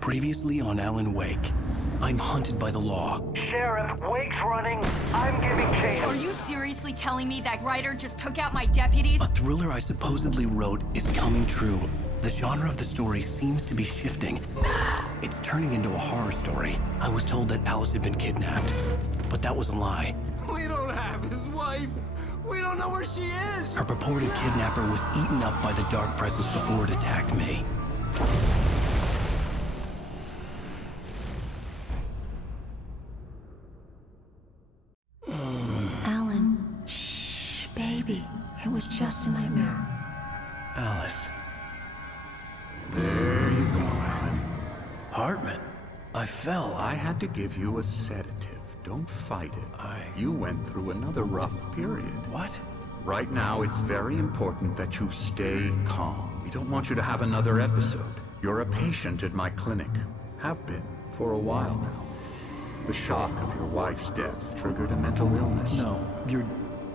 Previously on Alan Wake, I'm hunted by the law. Sheriff, Wake's running. I'm giving chase. Are you seriously telling me that Ryder just took out my deputies? A thriller I supposedly wrote is coming true. The genre of the story seems to be shifting. It's turning into a horror story. I was told that Alice had been kidnapped, but that was a lie. We don't have his wife. We don't know where she is. Her purported kidnapper was eaten up by the dark presence before it attacked me. Alan, shh, baby. It was just a nightmare. Alice. There you go, Alan. Hartman. I fell. I had to give you a sedative. Don't fight it. You went through another rough period. What? Right now, it's very important that you stay calm. We don't want you to have another episode. You're a patient at my clinic. Have been for a while now. The shock of your wife's death triggered a mental illness. No, you're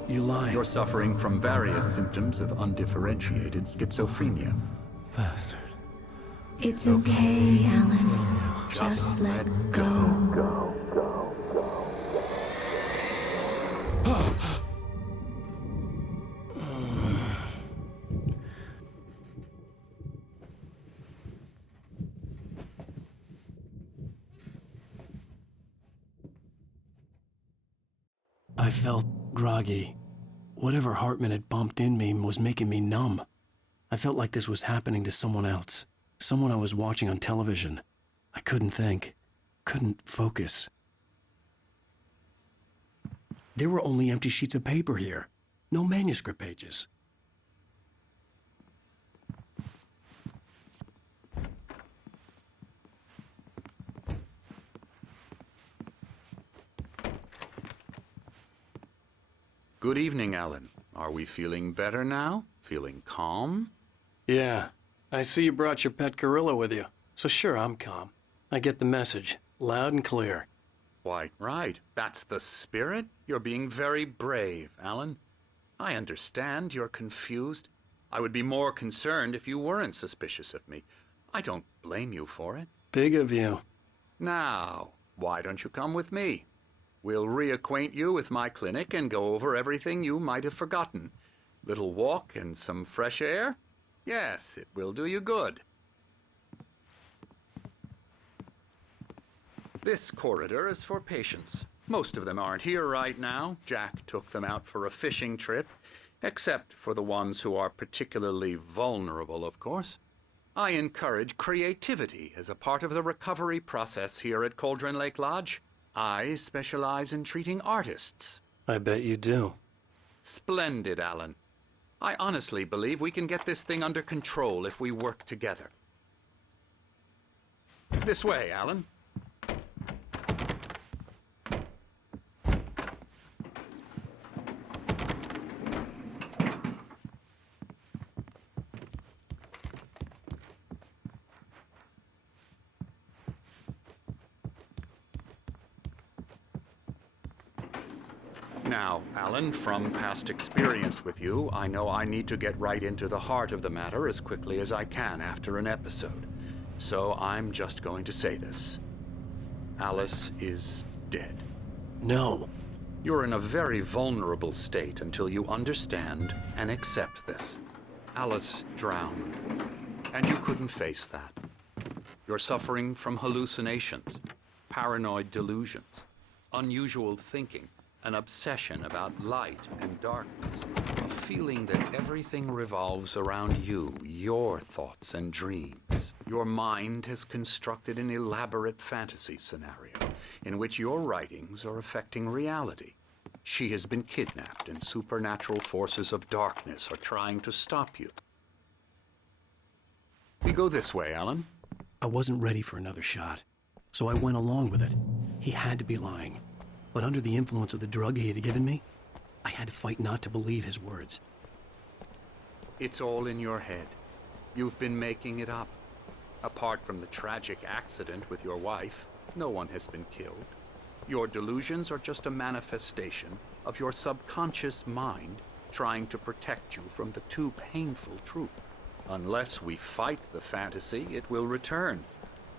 lying. You're suffering from various symptoms of undifferentiated schizophrenia. Bastard. It's okay, Alan. Just let go. I felt groggy. Whatever Hartman had bumped in me was making me numb. I felt like this was happening to someone else. Someone I was watching on television. I couldn't think. Couldn't focus. There were only empty sheets of paper here. No manuscript pages. Good evening, Alan. Are we feeling better now? Feeling calm? Yeah. I see you brought your pet gorilla with you. So sure, I'm calm. I get the message. Loud and clear. Quite right. That's the spirit. You're being very brave, Alan. I understand you're confused. I would be more concerned if you weren't suspicious of me. I don't blame you for it. Big of you. Now, why don't you come with me? We'll reacquaint you with my clinic and go over everything you might have forgotten. Little walk and some fresh air? Yes, it will do you good. This corridor is for patients. Most of them aren't here right now. Jack took them out for a fishing trip, except for the ones who are particularly vulnerable, of course. I encourage creativity as a part of the recovery process here at Cauldron Lake Lodge. I specialize in treating artists. I bet you do. Splendid, Alan. I honestly believe we can get this thing under control if we work together. This way, Alan. Now, Alan, from past experience with you, I know I need to get right into the heart of the matter as quickly as I can after an episode. So I'm just going to say this. Alice is dead. No. You're in a very vulnerable state until you understand and accept this. Alice drowned, and you couldn't face that. You're suffering from hallucinations, paranoid delusions, unusual thinking, an obsession about light and darkness, a feeling that everything revolves around you, your thoughts and dreams. Your mind has constructed an elaborate fantasy scenario in which your writings are affecting reality. She has been kidnapped and supernatural forces of darkness are trying to stop you. We go this way, Alan. I wasn't ready for another shot, so I went along with it. He had to be lying. But under the influence of the drug he had given me, I had to fight not to believe his words. It's all in your head. You've been making it up. Apart from the tragic accident with your wife, no one has been killed. Your delusions are just a manifestation of your subconscious mind trying to protect you from the too painful truth. Unless we fight the fantasy, it will return.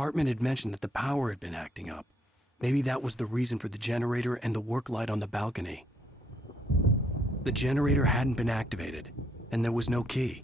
Hartman had mentioned that the power had been acting up. Maybe that was the reason for the generator and the work light on the balcony. The generator hadn't been activated, and there was no key.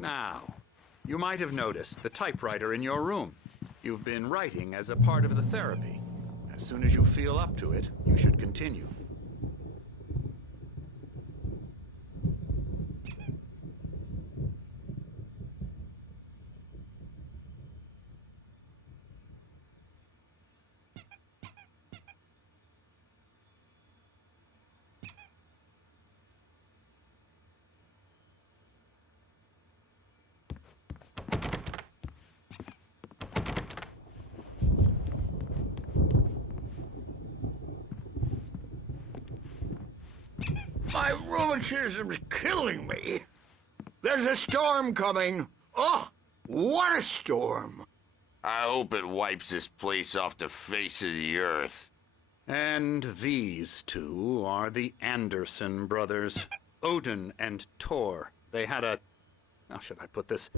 Now, you might have noticed the typewriter in your room. You've been writing as a part of the therapy. As soon as you feel up to it, you should continue. My rheumatism's killing me. There's a storm coming. Oh, what a storm. I hope it wipes this place off the face of the earth. And these two are the Anderson brothers, Odin and Tor. They had how should I put this?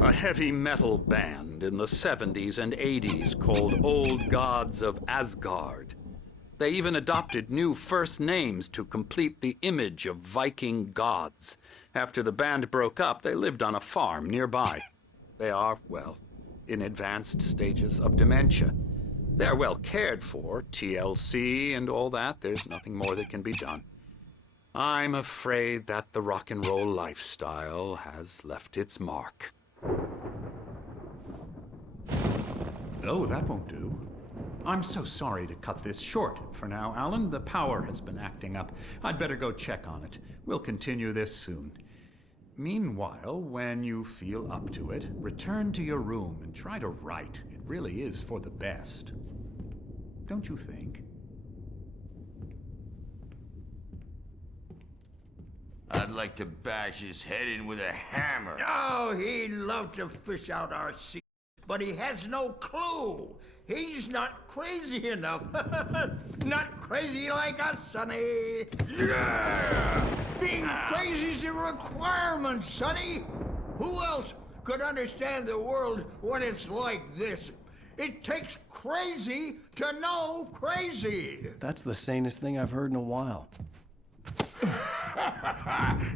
A heavy metal band in the 70s and 80s called Old Gods of Asgard. They even adopted new first names to complete the image of Viking gods. After the band broke up, they lived on a farm nearby. They are, well, in advanced stages of dementia. They're well cared for, TLC and all that. There's nothing more that can be done. I'm afraid that the rock and roll lifestyle has left its mark. Oh, that won't do. I'm so sorry to cut this short for now, Alan. The power has been acting up. I'd better go check on it. We'll continue this soon. Meanwhile, when you feel up to it, return to your room and try to write. It really is for the best. Don't you think? I'd like to bash his head in with a hammer. Oh, he'd love to fish out our secrets, but he has no clue. He's not crazy enough. Not crazy like us, Sonny. Yeah! Being crazy's a requirement, Sonny. Who else could understand the world when it's like this? It takes crazy to know crazy. That's the sanest thing I've heard in a while.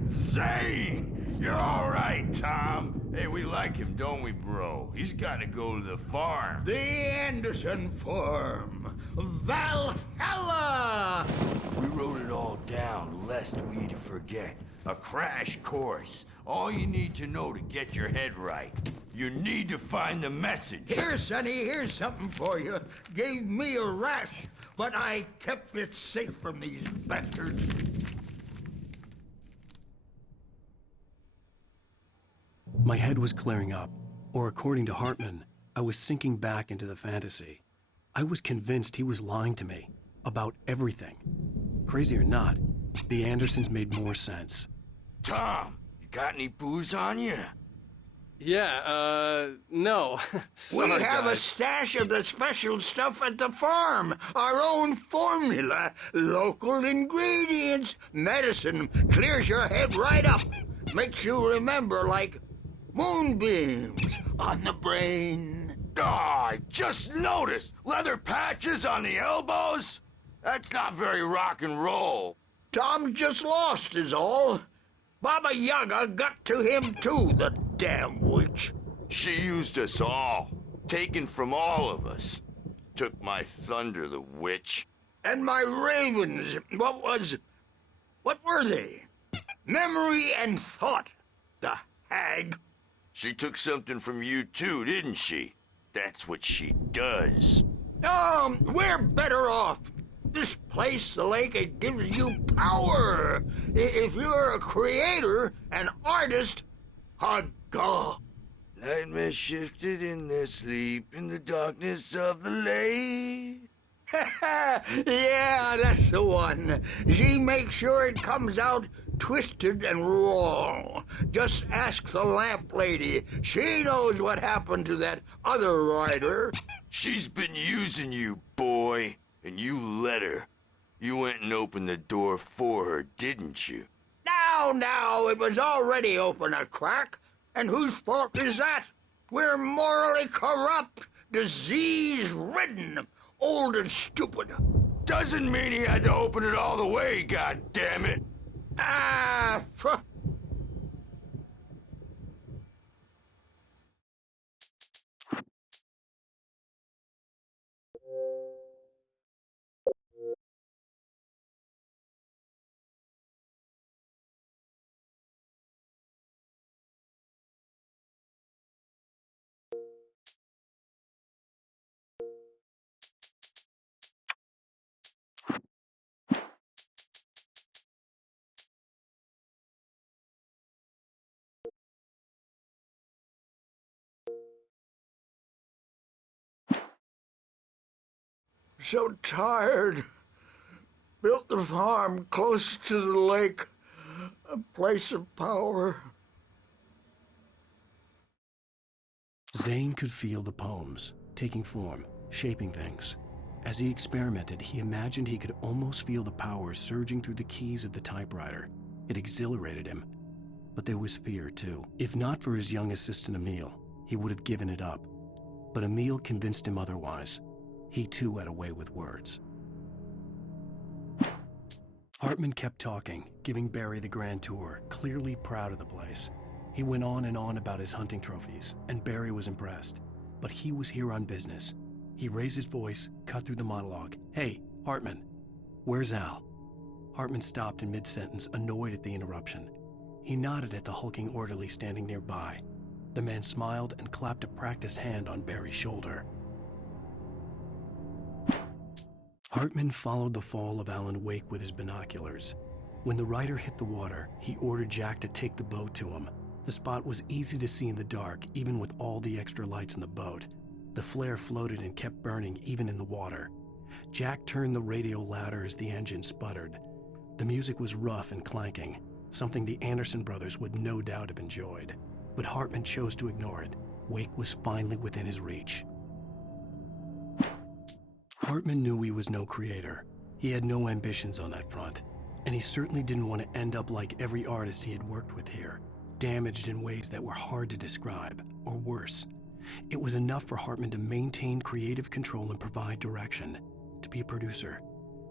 Zane! You're all right, Tom. Hey, we like him, don't we, bro? He's got to go to the farm. The Anderson Farm. Valhalla! We wrote it all down, lest we forget. A crash course. All you need to know to get your head right. You need to find the message. Here, Sonny, here's something for you. Gave me a rash, but I kept it safe from these bastards. My head was clearing up, or according to Hartman, I was sinking back into the fantasy. I was convinced he was lying to me about everything. Crazy or not, the Andersons made more sense. Tom, you got any booze on you? No. We Sorry, have a guys. stash of the special stuff at the farm. Our own formula. Local ingredients. Medicine clears your head right up. Makes you remember like moonbeams on the brain. Oh, I just noticed! Leather patches on the elbows? That's not very rock and roll. Tom just lost is all. Baba Yaga got to him too, the damn witch. She used us all. Taken from all of us. Took my thunder, the witch. And my ravens, what were they? Memory and thought, the hag. She took something from you too, didn't she? That's what she does. We're better off. This place, the lake, it gives you power. If you're a creator, an artist, a god. Nightmare shifted in their sleep in the darkness of the lake. Yeah, that's the one. She makes sure it comes out twisted and raw. Just ask the lamp lady. She knows what happened to that other rider. She's been using you, boy, and you let her. You went and opened the door for her, didn't you? Now, it was already open a crack. And whose fault is that? We're morally corrupt, disease-ridden, old and stupid. Doesn't mean he had to open it all the way, goddammit. So tired. Built the farm close to the lake. A place of power. Zane could feel the poems, taking form, shaping things. As he experimented, he imagined he could almost feel the power surging through the keys of the typewriter. It exhilarated him. But there was fear, too. If not for his young assistant Emil, he would have given it up. But Emil convinced him otherwise. He too had a way with words. Hartman kept talking, giving Barry the grand tour, clearly proud of the place. He went on and on about his hunting trophies, and Barry was impressed. But he was here on business. He raised his voice, cut through the monologue. "Hey, Hartman, where's Al?" Hartman stopped in mid-sentence, annoyed at the interruption. He nodded at the hulking orderly standing nearby. The man smiled and clapped a practiced hand on Barry's shoulder. Hartman followed the fall of Alan Wake with his binoculars. When the rider hit the water, he ordered Jack to take the boat to him. The spot was easy to see in the dark, even with all the extra lights in the boat. The flare floated and kept burning even in the water. Jack turned the radio louder as the engine sputtered. The music was rough and clanking, something the Anderson brothers would no doubt have enjoyed. But Hartman chose to ignore it. Wake was finally within his reach. Hartman knew he was no creator. He had no ambitions on that front. And he certainly didn't want to end up like every artist he had worked with here, damaged in ways that were hard to describe, or worse. It was enough for Hartman to maintain creative control and provide direction, to be a producer.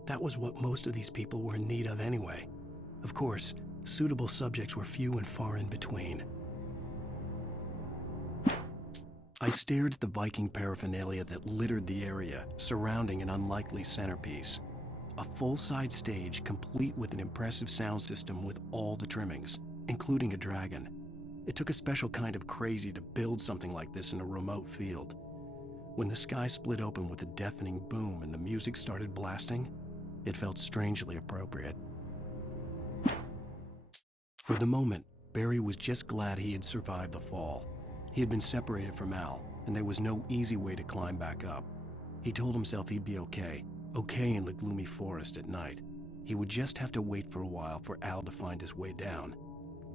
That was what most of these people were in need of anyway. Of course, suitable subjects were few and far in between. I stared at the Viking paraphernalia that littered the area, surrounding an unlikely centerpiece. A full-size stage complete with an impressive sound system with all the trimmings, including a dragon. It took a special kind of crazy to build something like this in a remote field. When the sky split open with a deafening boom and the music started blasting, it felt strangely appropriate. For the moment, Barry was just glad he had survived the fall. He had been separated from Al, and there was no easy way to climb back up. He told himself he'd be okay in the gloomy forest at night. He would just have to wait for a while for Al to find his way down.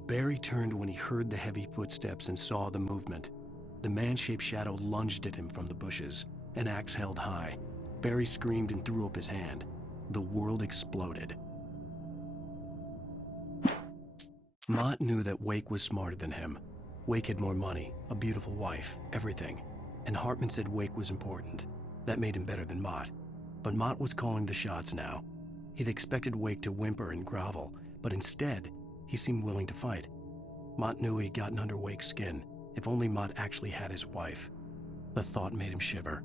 Barry turned when he heard the heavy footsteps and saw the movement. The man-shaped shadow lunged at him from the bushes, an axe held high. Barry screamed and threw up his hand. The world exploded. Mott knew that Wake was smarter than him. Wake had more money, a beautiful wife, everything. And Hartman said Wake was important. That made him better than Mott. But Mott was calling the shots now. He'd expected Wake to whimper and grovel, but instead, he seemed willing to fight. Mott knew he'd gotten under Wake's skin. If only Mott actually had his wife. The thought made him shiver.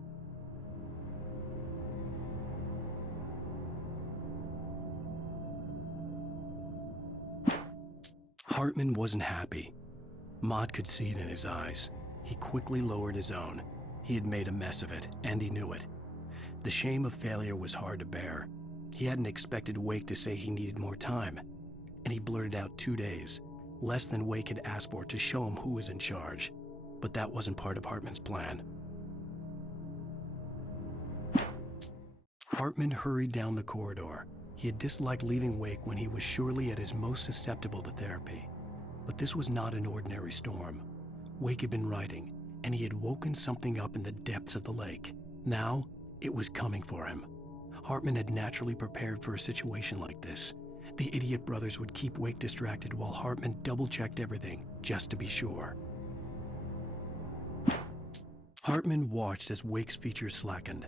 Hartman wasn't happy. Mott could see it in his eyes. He quickly lowered his own. He had made a mess of it, and he knew it. The shame of failure was hard to bear. He hadn't expected Wake to say he needed more time, and he blurted out 2 days, less than Wake had asked for to show him who was in charge. But that wasn't part of Hartman's plan. Hartman hurried down the corridor. He had disliked leaving Wake when he was surely at his most susceptible to therapy. But this was not an ordinary storm. Wake had been writing, and he had woken something up in the depths of the lake. Now, it was coming for him. Hartman had naturally prepared for a situation like this. The idiot brothers would keep Wake distracted while Hartman double-checked everything, just to be sure. Hartman watched as Wake's features slackened.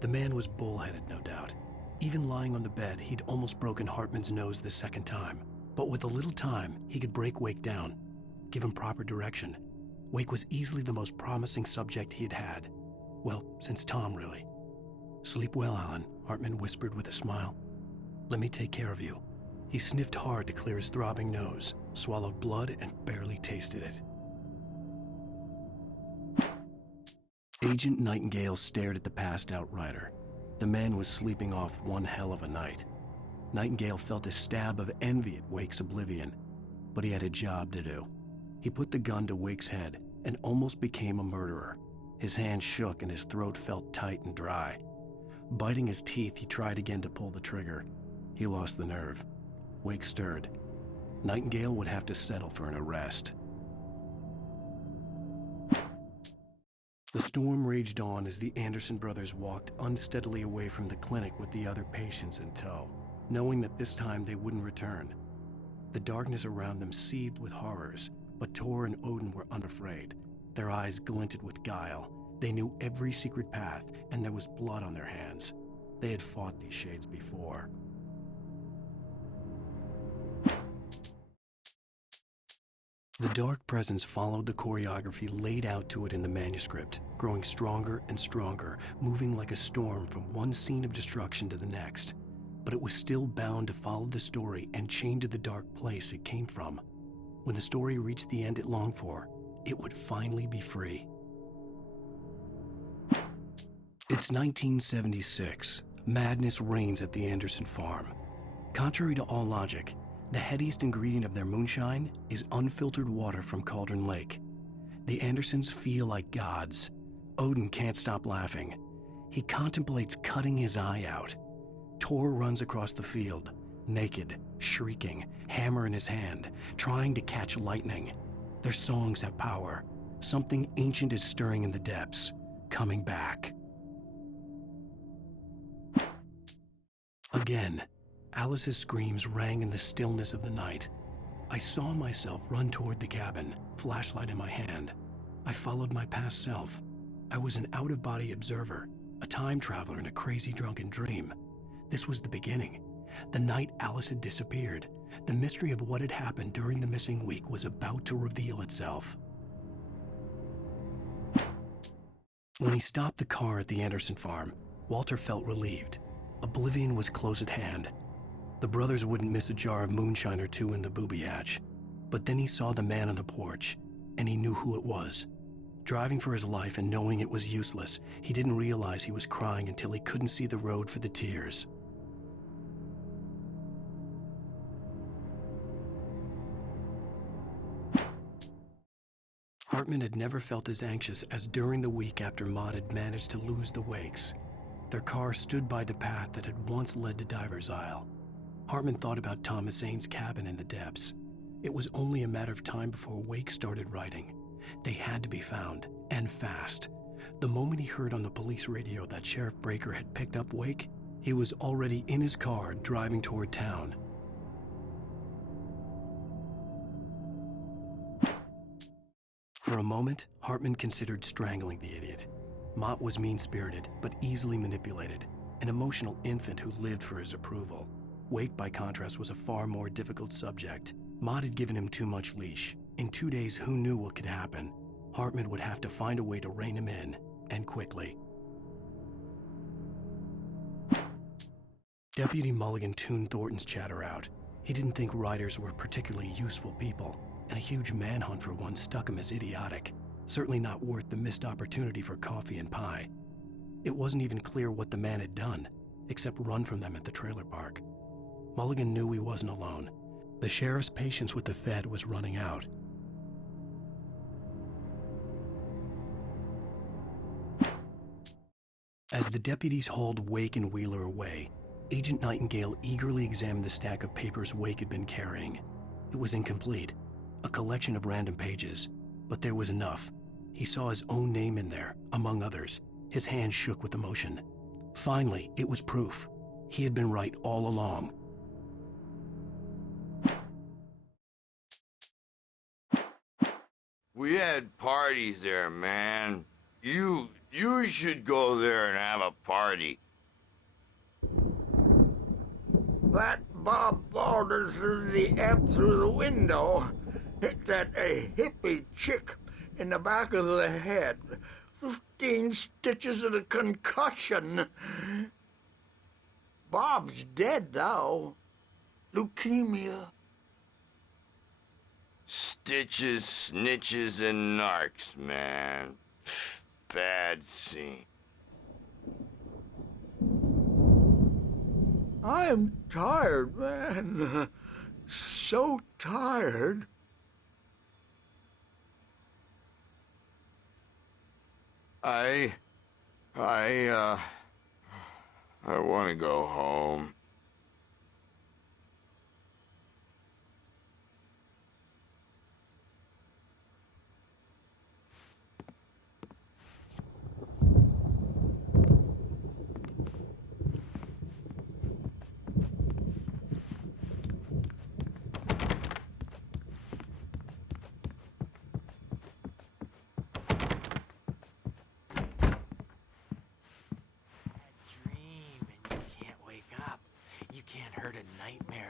The man was bullheaded, no doubt. Even lying on the bed, he'd almost broken Hartman's nose the second time. But with a little time, he could break Wake down, give him proper direction. Wake was easily the most promising subject he had had. Well, since Tom, really. "Sleep well, Alan," Hartman whispered with a smile. "Let me take care of you." He sniffed hard to clear his throbbing nose, swallowed blood, and barely tasted it. Agent Nightingale stared at the passed-out rider. The man was sleeping off one hell of a night. Nightingale felt a stab of envy at Wake's oblivion, but he had a job to do. He put the gun to Wake's head and almost became a murderer. His hand shook and his throat felt tight and dry. Biting his teeth, he tried again to pull the trigger. He lost the nerve. Wake stirred. Nightingale would have to settle for an arrest. The storm raged on as the Anderson brothers walked unsteadily away from the clinic with the other patients in tow, knowing that this time they wouldn't return. The darkness around them seethed with horrors, but Tor and Odin were unafraid. Their eyes glinted with guile. They knew every secret path, and there was blood on their hands. They had fought these shades before. The dark presence followed the choreography laid out to it in the manuscript, growing stronger and stronger, moving like a storm from one scene of destruction to the next. But it was still bound to follow the story and chained to the dark place it came from. When the story reached the end it longed for, it would finally be free. It's 1976. Madness reigns at the Anderson farm. Contrary to all logic, the headiest ingredient of their moonshine is unfiltered water from Cauldron Lake. The Andersons feel like gods. Odin can't stop laughing. He contemplates cutting his eye out. Tor runs across the field, naked, shrieking, hammer in his hand, trying to catch lightning. Their songs have power. Something ancient is stirring in the depths, coming back. Again, Alice's screams rang in the stillness of the night. I saw myself run toward the cabin, flashlight in my hand. I followed my past self. I was an out-of-body observer, a time traveler in a crazy drunken dream. This was the beginning. The night Alice had disappeared. The mystery of what had happened during the missing week was about to reveal itself. When he stopped the car at the Anderson farm, Walter felt relieved. Oblivion was close at hand. The brothers wouldn't miss a jar of moonshine or two in the booby hatch. But then he saw the man on the porch, and he knew who it was. Driving for his life and knowing it was useless, he didn't realize he was crying until he couldn't see the road for the tears. Hartman had never felt as anxious as during the week after Mott had managed to lose the Wakes. Their car stood by the path that had once led to Diver's Isle. Hartman thought about Thomas Zane's cabin in the depths. It was only a matter of time before Wake started writing. They had to be found, and fast. The moment he heard on the police radio that Sheriff Breaker had picked up Wake, he was already in his car driving toward town. For a moment, Hartman considered strangling the idiot. Mott was mean-spirited, but easily manipulated, an emotional infant who lived for his approval. Wake, by contrast, was a far more difficult subject. Mott had given him too much leash. In 2 days, who knew what could happen? Hartman would have to find a way to rein him in, and quickly. Deputy Mulligan tuned Thornton's chatter out. He didn't think writers were particularly useful people, and a huge manhunt for one struck him as idiotic. Certainly not worth the missed opportunity for coffee and pie. It wasn't even clear what the man had done, except run from them at the trailer park. Mulligan knew he wasn't alone. The sheriff's patience with the Fed was running out. As the deputies hauled Wake and Wheeler away, Agent Nightingale eagerly examined the stack of papers Wake had been carrying. It was incomplete, a collection of random pages, but there was enough. He saw his own name in there, among others. His hand shook with emotion. Finally, it was proof. He had been right all along. We had parties there, man. You should go there and have a party. That Bob Balders threw the amp through the window. Hit that a hippie chick in the back of the head. 15 stitches and a concussion. Bob's dead now. Leukemia. Stitches, snitches, and narcs, man. Bad scene. I am tired, man. So tired. I want to go home.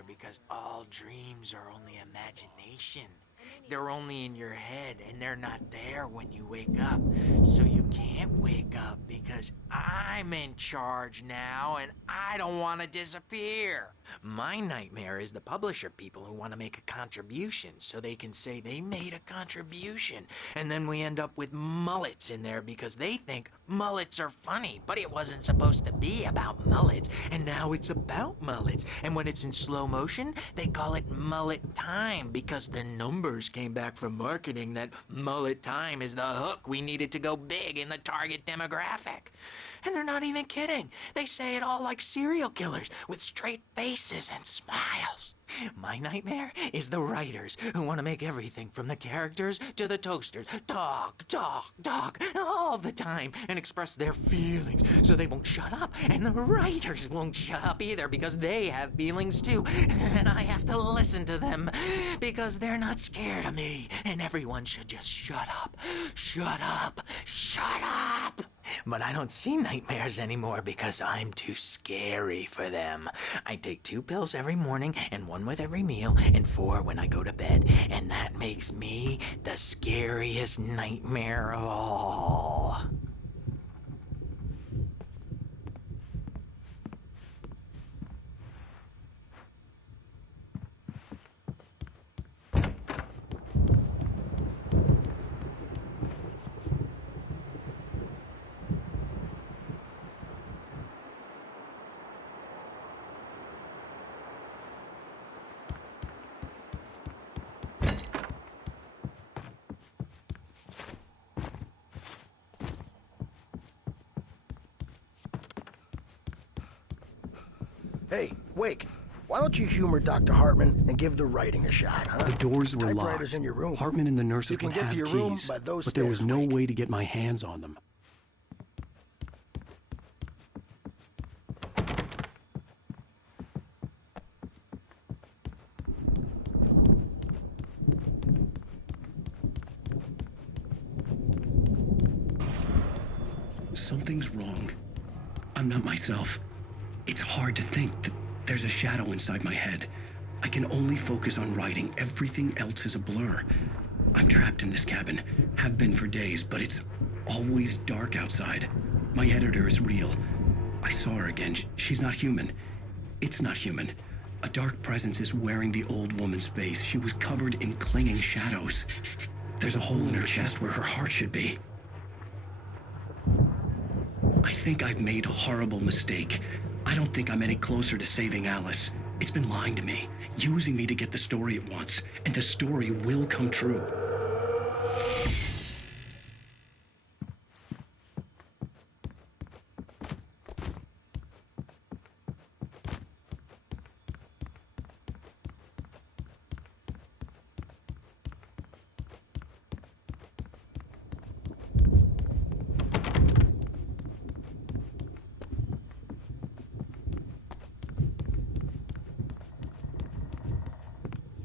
Because all dreams are only imagination. They're only in your head, and they're not there when you wake up. So you can't wake up because I'm in charge now, and I don't want to disappear. My nightmare is the publisher people who want to make a contribution so they can say they made a contribution. And then we end up with mullets in there because they think mullets are funny, but it wasn't supposed to be about mullets, and now it's about mullets. And when it's in slow motion, they call it mullet time because the numbers came back from marketing that mullet time is the hook we needed to go big in the target demographic. And they're not even kidding. They say it all like serial killers with straight faces and smiles. My nightmare is the writers who want to make everything from the characters to the toasters talk all the time and express their feelings so they won't shut up. And the writers won't shut up either because they have feelings too. And I have to listen to them because they're not scared of me. And everyone should just shut up. Shut up. Shut up. But I don't see nightmares anymore because I'm too scary for them. I take 2 pills every morning and 1 with every meal and 4 when I go to bed. And that makes me the scariest nightmare of all. Hey, Wake. Why don't you humor Dr. Hartman and give the writing a shot, huh? The doors were Typewriter's locked. in your room. Hartman and the nurses You can would get have to your room keys, by those but there was stairs, no Wake. way to get my hands on them. Something's wrong. I'm not myself. It's hard to think that there's a shadow inside my head. I can only focus on writing. Everything else is a blur. I'm trapped in this cabin. Have been for days, but it's always dark outside. My editor is real. I saw her again. She's not human. It's not human. A dark presence is wearing the old woman's face. She was covered in clinging shadows. There's a hole in her chest where her heart should be. I think I've made a horrible mistake. I don't think I'm any closer to saving Alice. It's been lying to me, using me to get the story it wants, and the story will come true.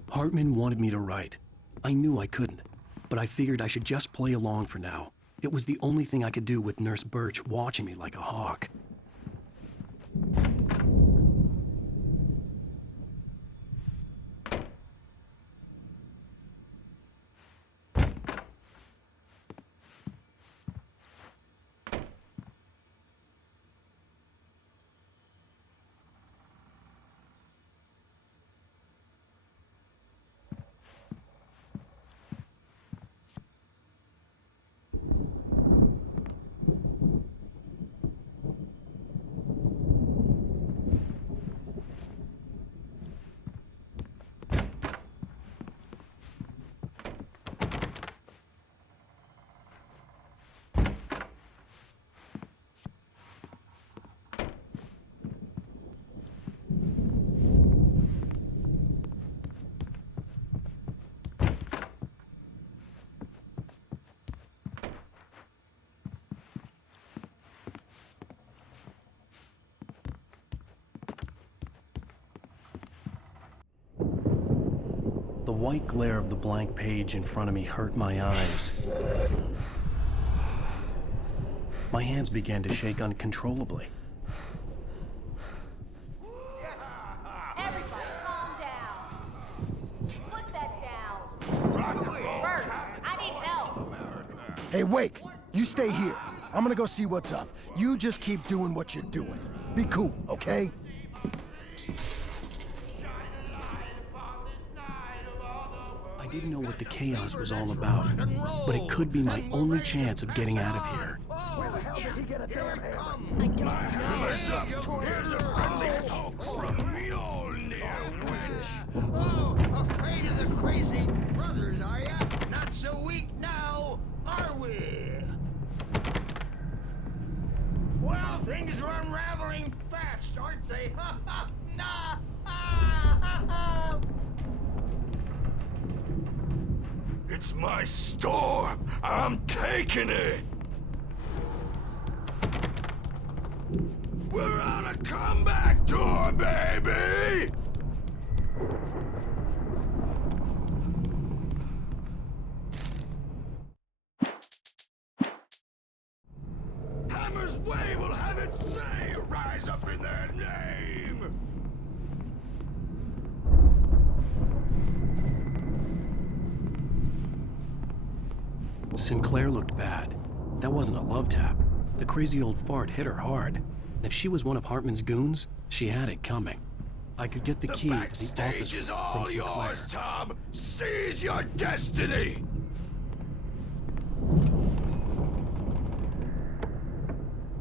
Hartman wanted me to write. I knew I couldn't, but I figured I should just play along for now. It was the only thing I could do with Nurse Birch watching me like a hawk. The white glare of the blank page in front of me hurt my eyes. My hands began to shake uncontrollably. Everybody, calm down. Put that down. Bert, I need help. Hey, Wake, you stay here. I'm gonna go see what's up. You just keep doing what you're doing. Be cool, okay? I didn't know what the chaos was all about, but it could be my only chance of getting out of here. Where the hell did he get a damn hammer? I don't know. Here's a friendly poke from Mjolnir, witch. Oh, afraid of the crazy brothers, are ya? Not so weak now, are we? Well, things are unraveling fast, aren't they? Ha ha! Nah! Ah, ha, ha. It's my storm. I'm taking it. We're on a comeback tour, baby. Hammer's Way will have its say. Rise up in their name. Sinclair looked bad. That wasn't a love tap. The crazy old fart hit her hard. And if she was one of Hartman's goons, she had it coming. I could get the key to the office Backstage is from all Sinclair. yours, Tom. Seize your destiny.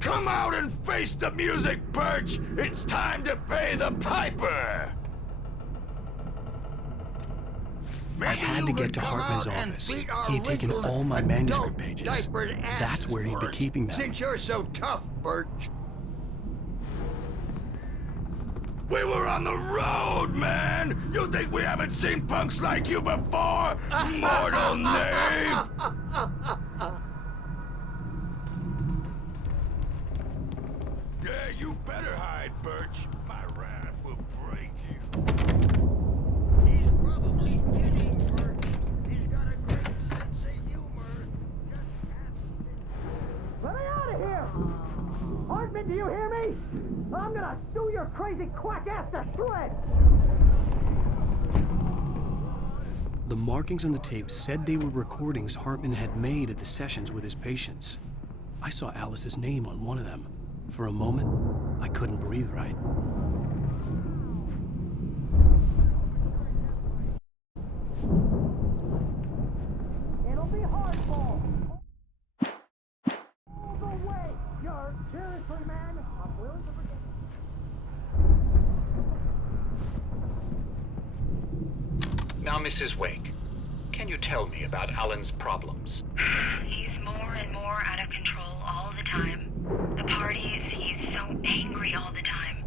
Come out and face the music, Birch. It's time to pay the piper. I had to get to Hartman's office. He had taken all my manuscript pages. That's where he'd be keeping them. Since you're so tough, Birch. We were on the road, man! You think we haven't seen punks like you before? Mortal knave! Yeah, you better hide, Birch. My wrath will break you. He's probably kidding, Birch. He's got a great sense of humor. Let me out of here! Hartman, do you hear me? I'm gonna stew your crazy quack ass to shreds! The markings on the tape said they were recordings Hartman had made at the sessions with his patients. I saw Alice's name on one of them. For a moment, I couldn't breathe right. It'll be hardball! All the way! You're seriously, man? I'm willing to forget. Now, Mrs. Wake, can you tell me about Alan's problems? He's more and more out of control all the time. The parties, he's so angry all the time.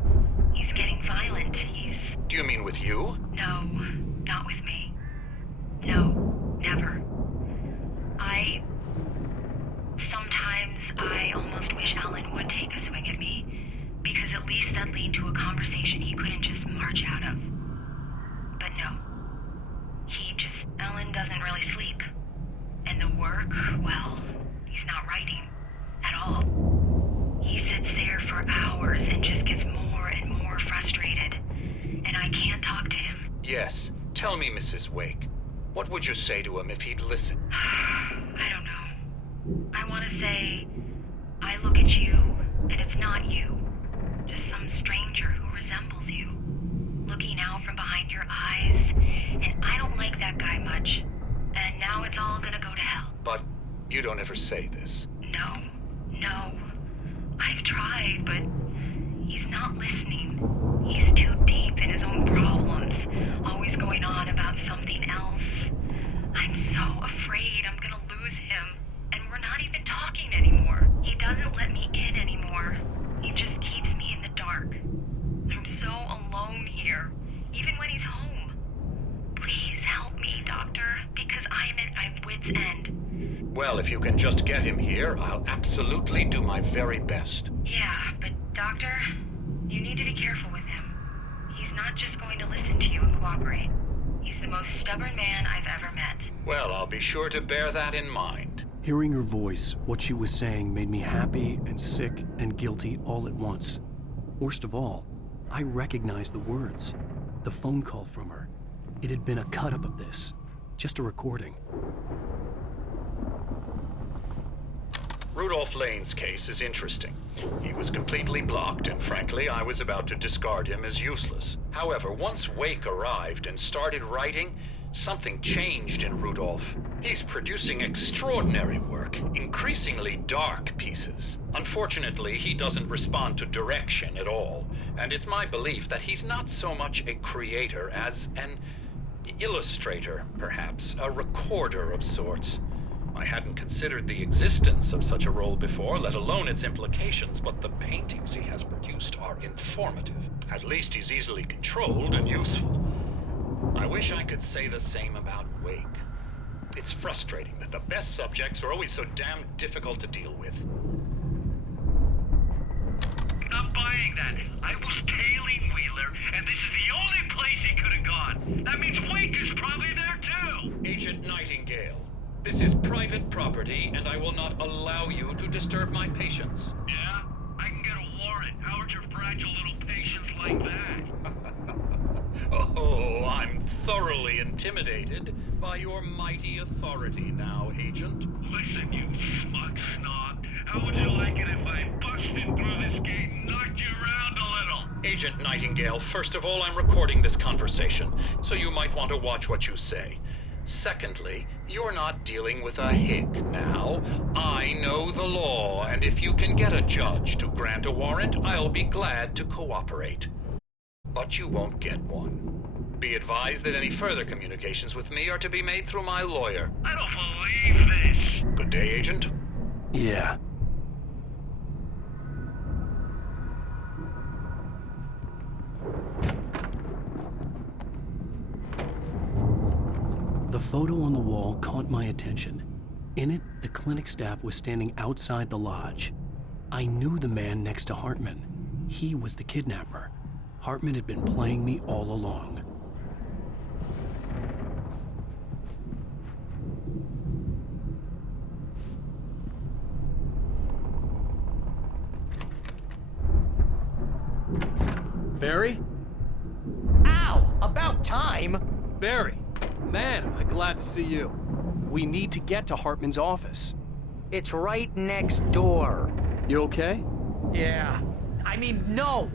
He's getting violent. Do you mean with you? No, not with me. No, never. Sometimes I almost wish Alan would take a swing at me, because at least that'd lead to a conversation he couldn't just march out of. But no. Alan doesn't really sleep. And the work, well, he's not writing at all. He sits there for hours and just gets more and more frustrated. And I can't talk to him. Yes. Tell me, Mrs. Wake. What would you say to him if he'd listen? I don't know. I want to say, I look at you, and it's not you. Just some stranger who resembles you. Looking out from behind your eyes, and I don't like that guy much. And now it's all gonna go to hell. But you don't ever say this. No. I've tried, but he's not listening. He's too deep in his own problems, always going on about something else. I'm so afraid I'm gonna lose him, and we're not even talking anymore. He doesn't let me in anymore. He just keeps me in the dark. I'm so alone here, even when he's home. Please help me, Doctor, because I'm at my wit's end. Well, if you can just get him here, I'll absolutely do my very best. Yeah, but Doctor, you need to be careful with him. He's not just going to listen to you and cooperate. He's the most stubborn man I've ever met. Well, I'll be sure to bear that in mind. Hearing her voice, what she was saying made me happy and sick and guilty all at once. Worst of all, I recognized the words. The phone call from her. It had been a cut-up of this. Just a recording. Rudolph Lane's case is interesting. He was completely blocked, and frankly, I was about to discard him as useless. However, once Wake arrived and started writing, something changed in Rudolph. He's producing extraordinary work, increasingly dark pieces. Unfortunately, he doesn't respond to direction at all, and it's my belief that he's not so much a creator as an illustrator, perhaps, a recorder of sorts. I hadn't considered the existence of such a role before, let alone its implications, but the paintings he has produced are informative. At least he's easily controlled and useful. I wish I could say the same about Wake. It's frustrating that the best subjects are always so damn difficult to deal with. Not buying that. I was tailing Wheeler, and this is the only place he could have gone. That means Wake is probably there too. Agent Nightingale, this is private property, and I will not allow you to disturb my patients. Yeah? I can get a warrant. How would your fragile little patients like that? Oh, I'm thoroughly intimidated by your mighty authority now, Agent. Listen, you smug snob. How would you like it if I busted through this gate and knocked you around a little? Agent Nightingale, first of all, I'm recording this conversation, so you might want to watch what you say. Secondly, you're not dealing with a hick now. I know the law, and if you can get a judge to grant a warrant, I'll be glad to cooperate. But you won't get one. Be advised that any further communications with me are to be made through my lawyer. I don't believe this. Good day, Agent. Yeah. The photo on the wall caught my attention. In it, the clinic staff was standing outside the lodge. I knew the man next to Hartman. He was the kidnapper. Hartman had been playing me all along. Barry? Ow! About time! Barry! Man, am I glad to see you. We need to get to Hartman's office. It's right next door. You okay? Yeah. I mean, no!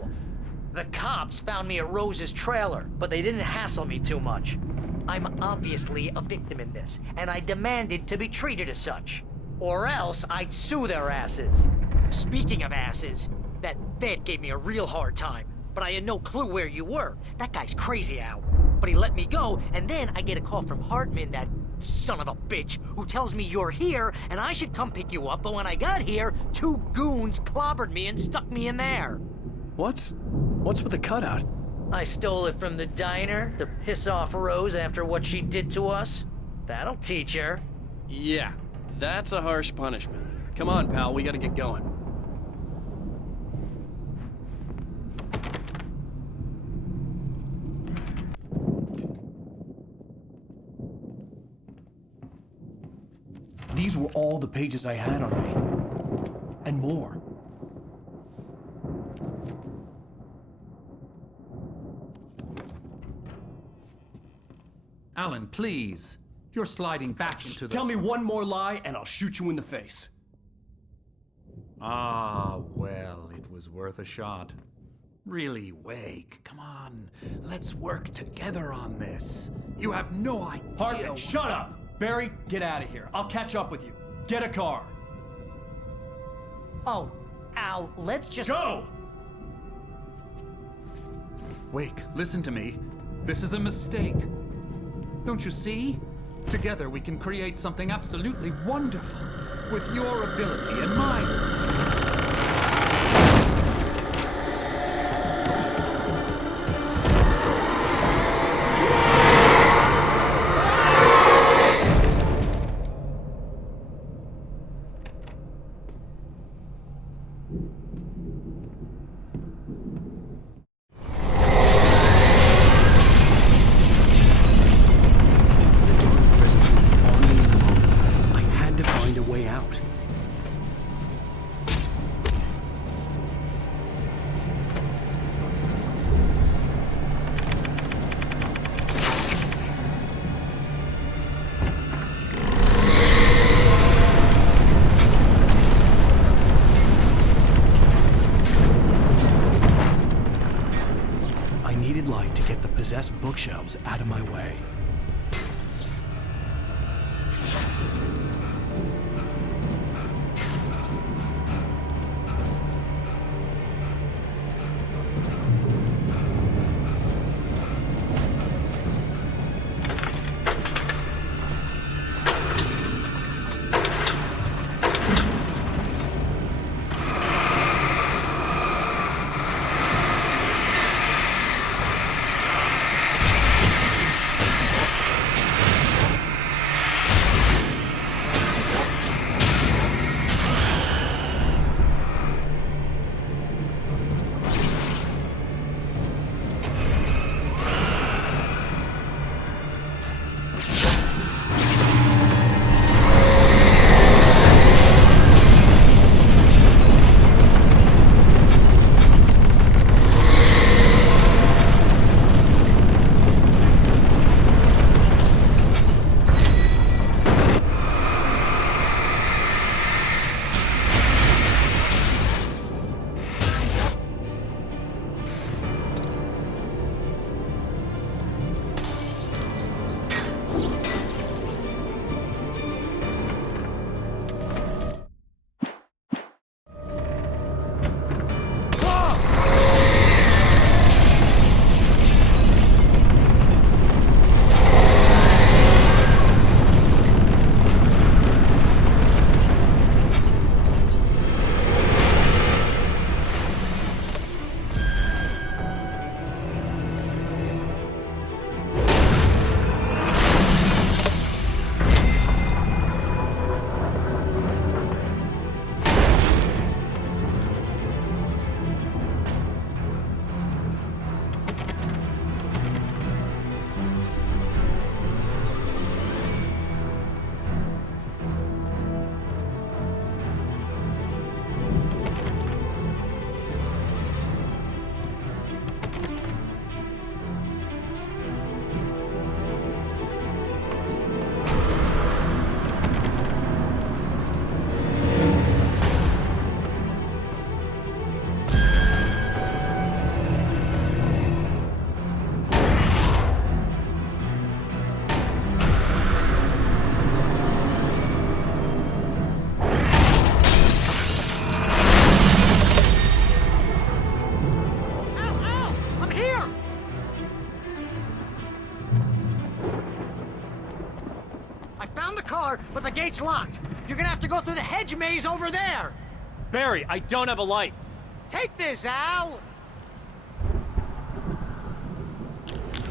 The cops found me at Rose's trailer, but they didn't hassle me too much. I'm obviously a victim in this, and I demanded to be treated as such. Or else I'd sue their asses. Speaking of asses, that vet gave me a real hard time, but I had no clue where you were. That guy's crazy, Al. But he let me go, and then I get a call from Hartman, that son of a bitch, who tells me you're here and I should come pick you up, but when I got here, 2 goons clobbered me and stuck me in there. What's with the cutout? I stole it from the diner to piss off Rose after what she did to us. That'll teach her. Yeah, that's a harsh punishment. Come on, pal, we gotta get going. These were all the pages I had on me. And more. Alan, please. You're sliding back into the... Tell me one more lie and I'll shoot you in the face. Ah, well, it was worth a shot. Really, Wake, come on. Let's work together on this. You have no idea... Hartman, shut up! Barry, get out of here. I'll catch up with you. Get a car. Oh, Al, let's just... Go! Wake, listen to me. This is a mistake. Don't you see? Together we can create something absolutely wonderful. With your ability and mine. Possessed bookshelves out of my way. car, but the gate's locked. You're gonna have to go through the hedge maze over there. Barry, I don't have a light. Take this, Al!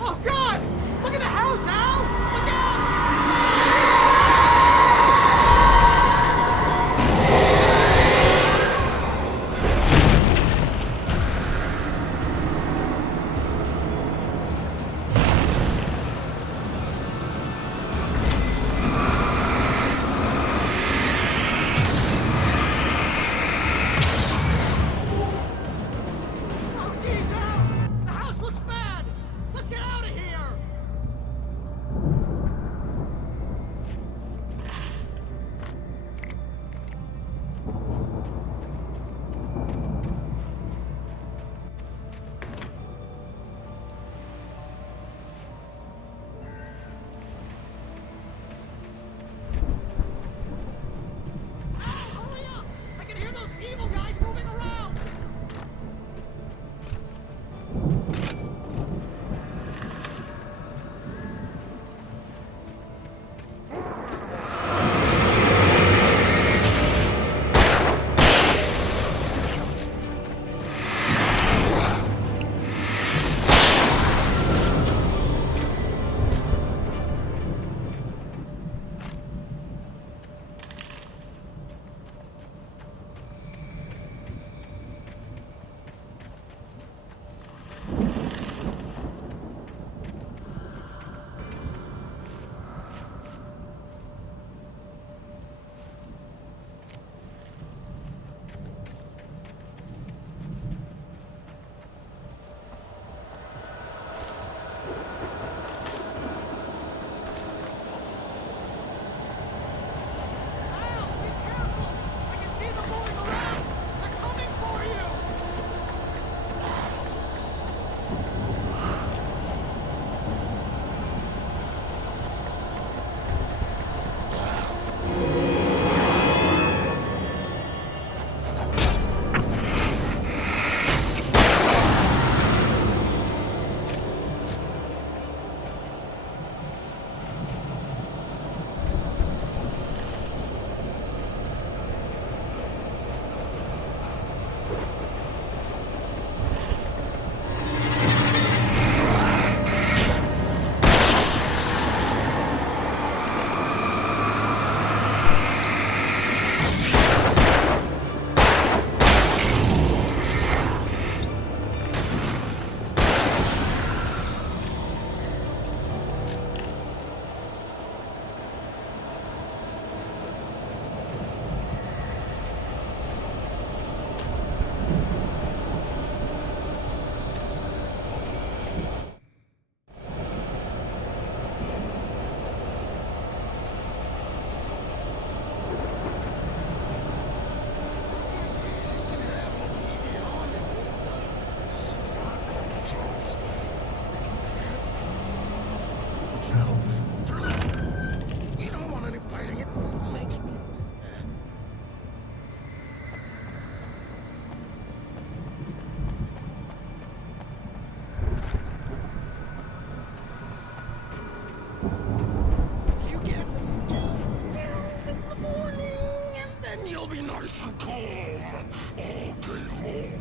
Oh, God! Look at the house, Al! Look out! Oh, jeez, Al! The house looks bad! Let's get out of here! Hurry up! I can hear those evil guys moving around! Al, be careful! I can see them moving around! They're coming for you! We don't want any fighting. It makes me sad. You get 2 pills in the morning, and then you'll be nice and calm all day long.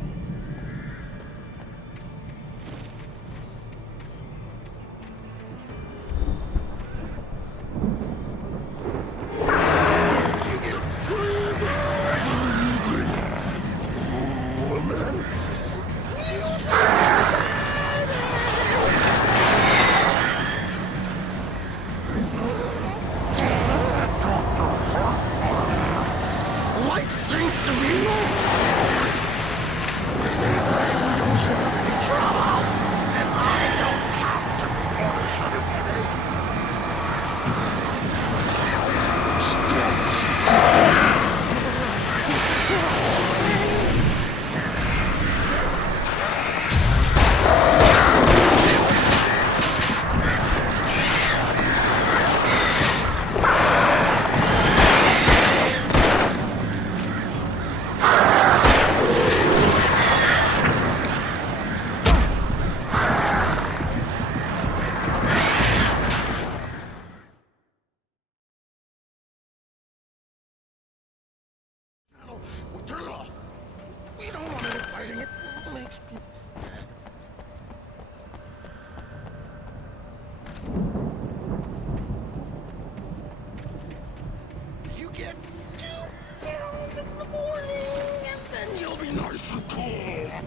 Like things to be yours. get 2 pills in the morning, and then you'll be nice and calm.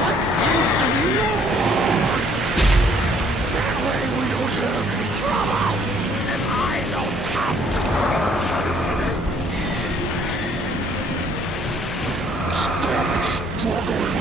What seems to be yours? That way we don't have any trouble, and I don't have to. Stop struggling.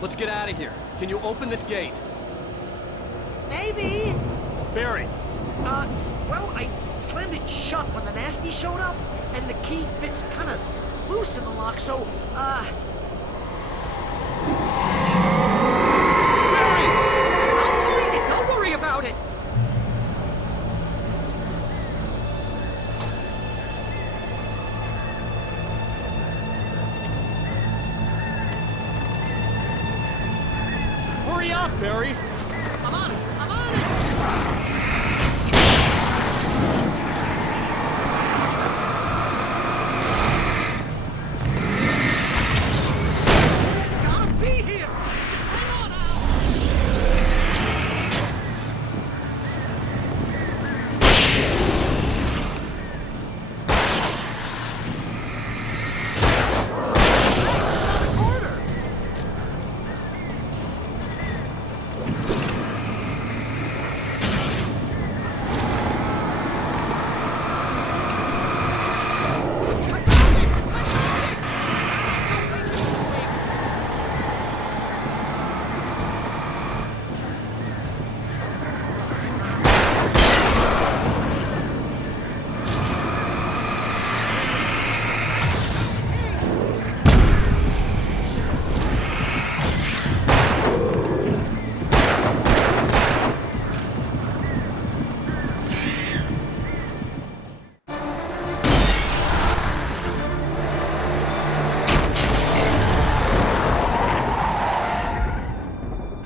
Let's get out of here. Can you open this gate? Maybe. Barry. Well, I slammed it shut when the nasty showed up, and the key fits kind of loose in the lock, so, Barry! I'll find it. Don't worry about it. Hurry up, Barry! I'm on it! I'm on it! It's gotta be here! Just hang on, Al!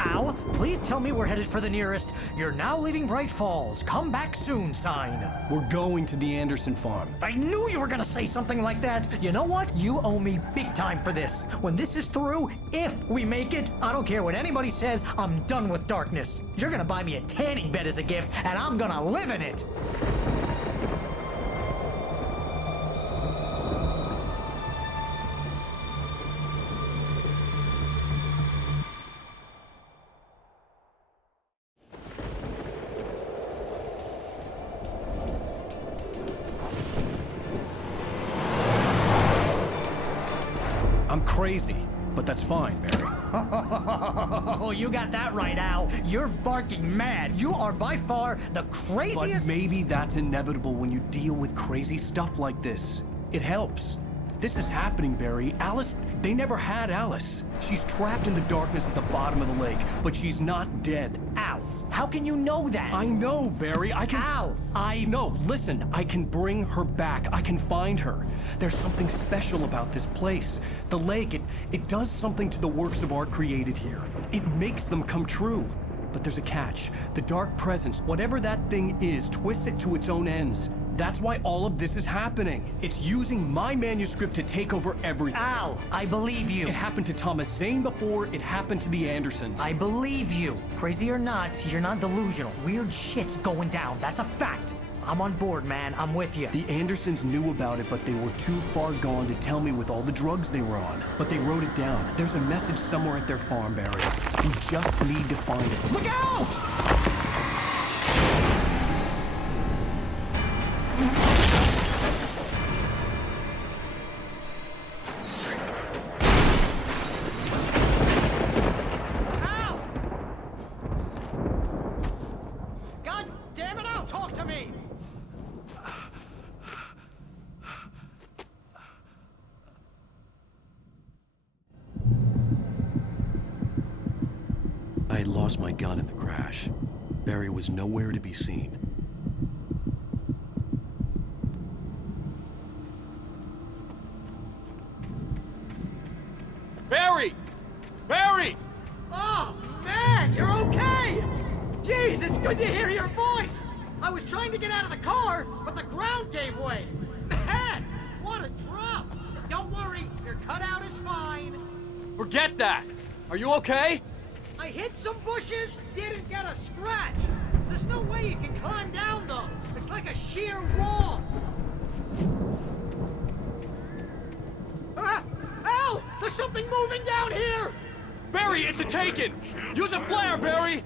Al, please tell me we're headed for the nearest "You're now leaving Bright Falls. Come back soon" sign. We're going to the Anderson farm. I knew you were gonna say something like that. You know what? You owe me big time for this. When this is through, if we make it, I don't care what anybody says, I'm done with darkness. You're gonna buy me a tanning bed as a gift, and I'm gonna live in it. I'm crazy, but that's fine, Barry. Oh, you got that right, Al. You're barking mad. You are by far the craziest. But maybe that's inevitable when you deal with crazy stuff like this. It helps. This is happening, Barry. Alice, they never had Alice. She's trapped in the darkness at the bottom of the lake, but she's not dead. Al, how can you know that? I know, Barry. I can... Al, No, listen. I can bring her back. I can find her. There's something special about this place. The lake, it does something to the works of art created here. It makes them come true. But there's a catch. The dark presence, whatever that thing is, twists it to its own ends. That's why all of this is happening. It's using my manuscript to take over everything. Al, I believe you. It happened to Thomas Zane before, it happened to the Andersons. I believe you. Crazy or not, you're not delusional. Weird shit's going down. That's a fact. I'm on board, man. I'm with you. The Andersons knew about it, but they were too far gone to tell me with all the drugs they were on. But they wrote it down. There's a message somewhere at their farm, Barry. We just need to find it. Look out! God damn it, Al, talk to me! I had lost my gun in the crash. Barry was nowhere to be seen. Barry! Barry! Oh, man, you're okay! Jeez, it's good to hear your voice! I was trying to get out of the car, but the ground gave way. Man, what a drop! Don't worry, your cutout is fine. Forget that! Are you okay? I hit some bushes, didn't get a scratch. There's no way you can climb down, though. It's like a sheer wall. Al! There's something moving down here! Barry, it's a Taken! Use a flare, Barry!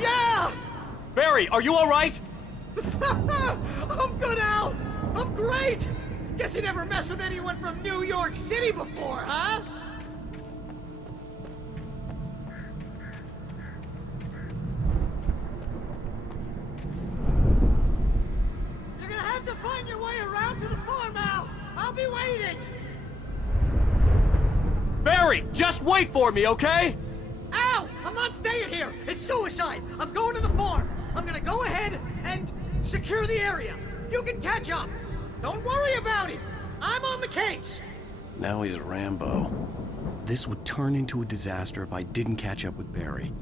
Yeah! Barry, are you alright? I'm good, Al! I'm great! Guess you never messed with anyone from New York City before, huh? You're gonna have to find your way around to the farm, Al! I'll be waiting! Barry, just wait for me, okay? Al! I'm not staying here! It's suicide! I'm going to the farm! I'm gonna go ahead and secure the area! You can catch up! Don't worry about it! I'm on the case! Now he's Rambo. This would turn into a disaster if I didn't catch up with Barry.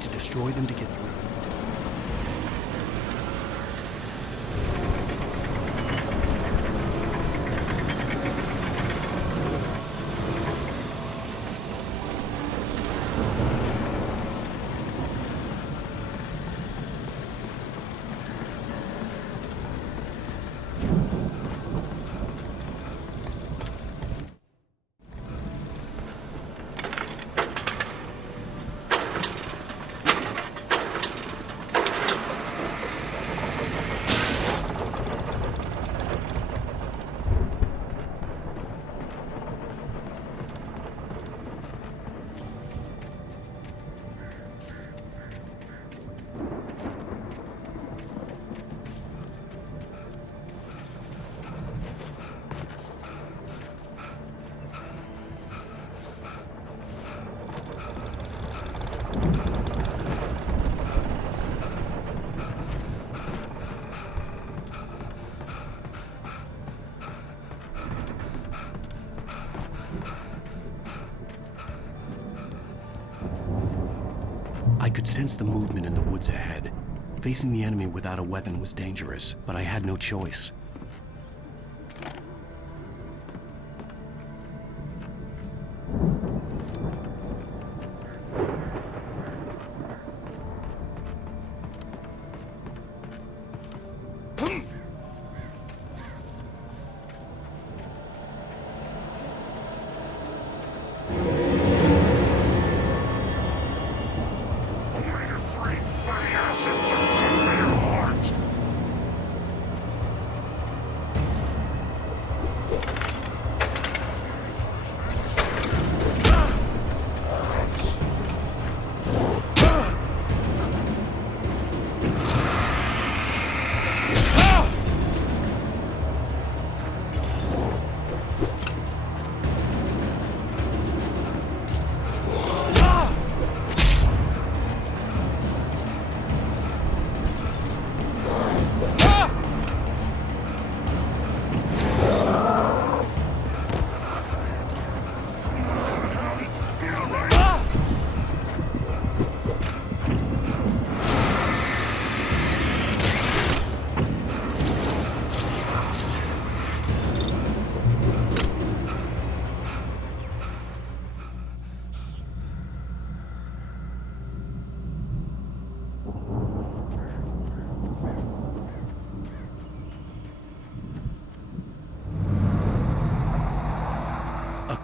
To destroy them to get through. I could sense the movement in the woods ahead. Facing the enemy without a weapon was dangerous, but I had no choice.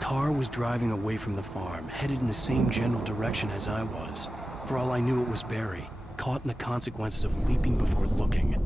car was driving away from the farm, headed in the same general direction as I was. For all I knew, it was Barry, caught in the consequences of leaping before looking.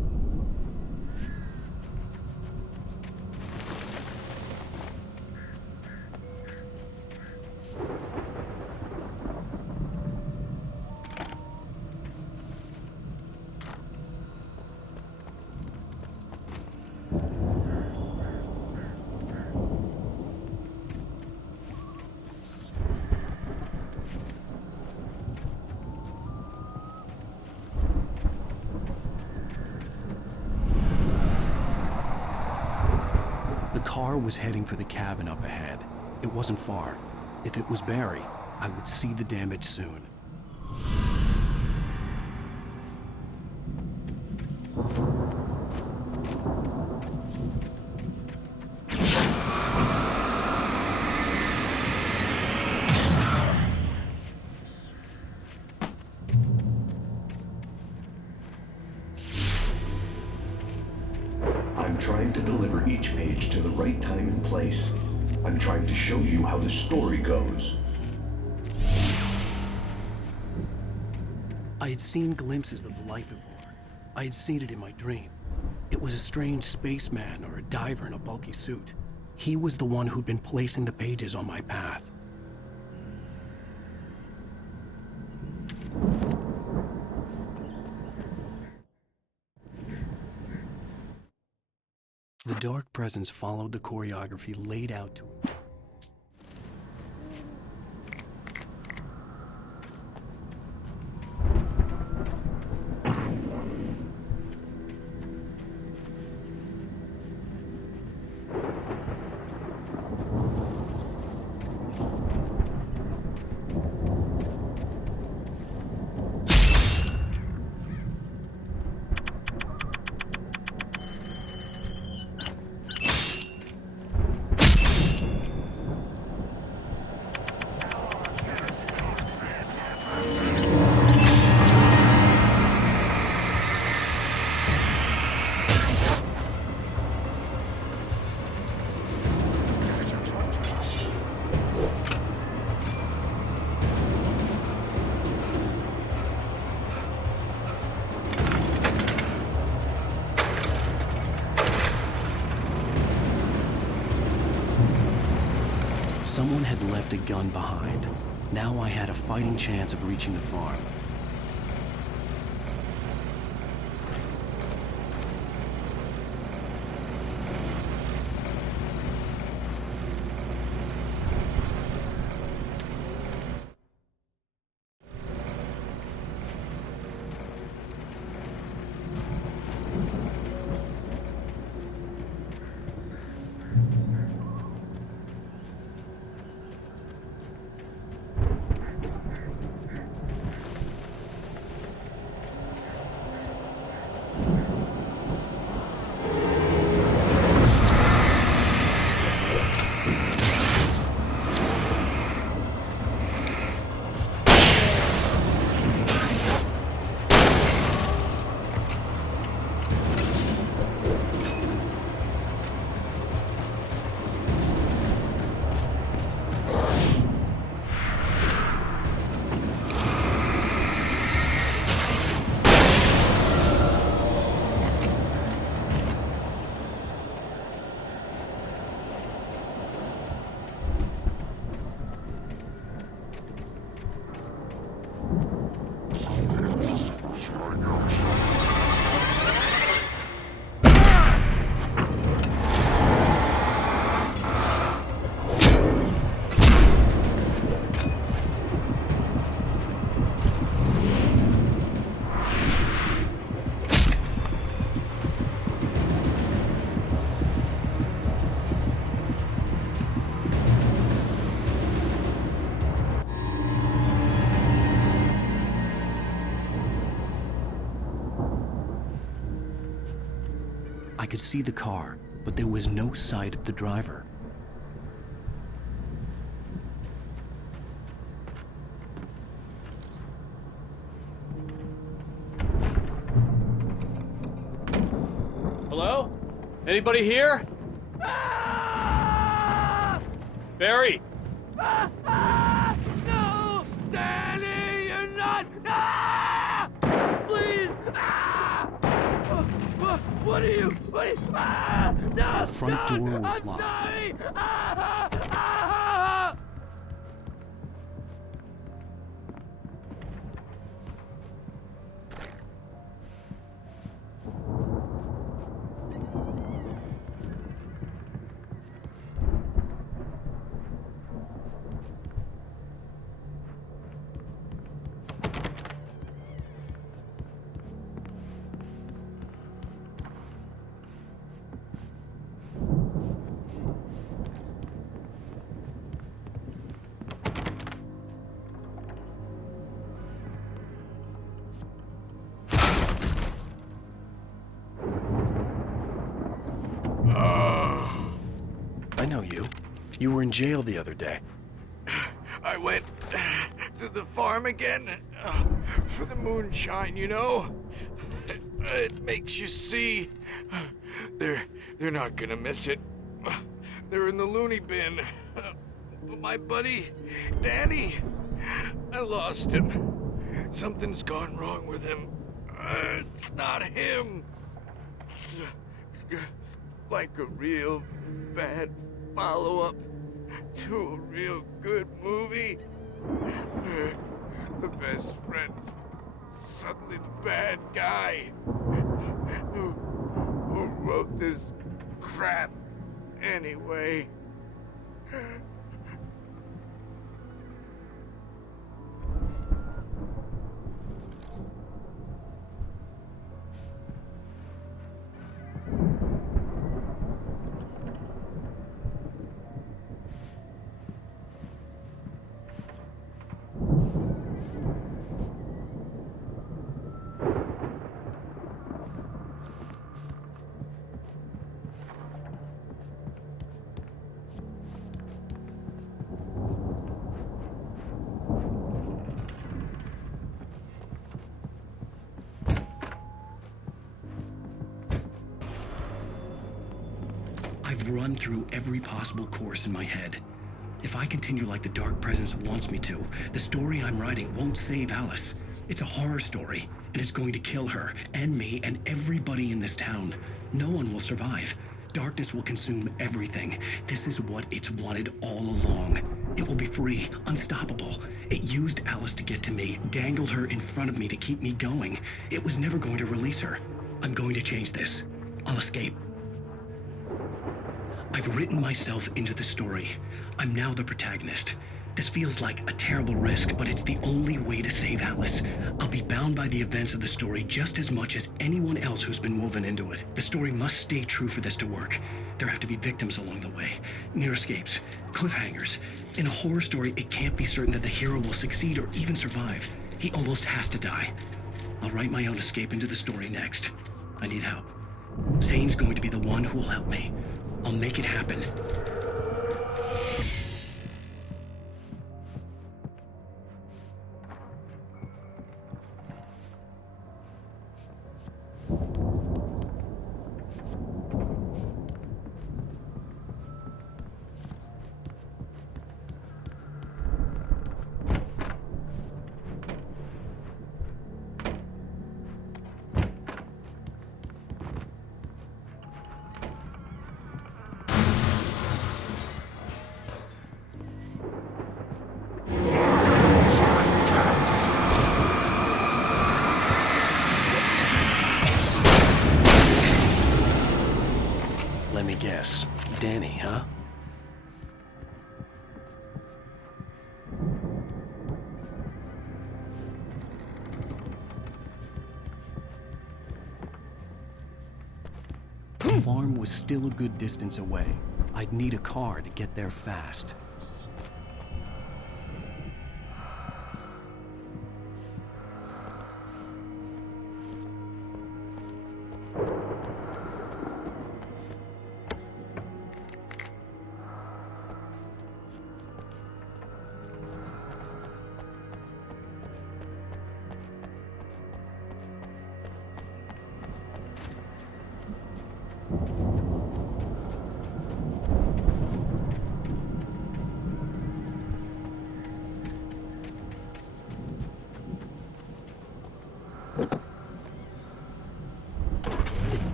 The car was heading for the cabin up ahead. It wasn't far. If it was Barry, I would see the damage soon. I'm trying to deliver each page to the right time and place. I'm trying to show you how the story goes. I had seen glimpses of the light before. I had seen it in my dream. It was a strange spaceman or a diver in a bulky suit. He was the one who'd been placing the pages on my path. The dark presence followed the choreography laid out to it. Someone had left a gun behind. Now I had a fighting chance of reaching the farm. I could see the car, but there was no sight of the driver. Hello? Anybody here? Barry, No! Danny, you're not! Ah! Please! Ah! What are you? Ah! No! The front door was I'm locked. sorry! Ah! Ah! I know you. You were in jail the other day. I went to the farm again for the moonshine, you know? It makes you see. They're not gonna miss it. They're in the loony bin. But my buddy, Danny, I lost him. Something's gone wrong with him. It's not him. Like a real bad follow-up to a real good movie. The best friend's suddenly the bad guy. Who wrote this crap anyway? I've run through every possible course in my head. If I continue like the Dark Presence wants me to, the story I'm writing won't save Alice. It's a horror story, and it's going to kill her, and me, and everybody in this town. No one will survive. Darkness will consume everything. This is what it's wanted all along. It will be free, unstoppable. It used Alice to get to me, dangled her in front of me to keep me going. It was never going to release her. I'm going to change this. I'll escape. I've written myself into the story. I'm now the protagonist. This feels like a terrible risk, but it's the only way to save Alice. I'll be bound by the events of the story just as much as anyone else who's been woven into it. The story must stay true for this to work. There have to be victims along the way, near escapes, cliffhangers. In a horror story, it can't be certain that the hero will succeed or even survive. He almost has to die. I'll write my own escape into the story next. I need help. Zane's going to be the one who will help me. I'll make it happen. Let me guess. Danny, huh? The farm was still a good distance away. I'd need a car to get there fast.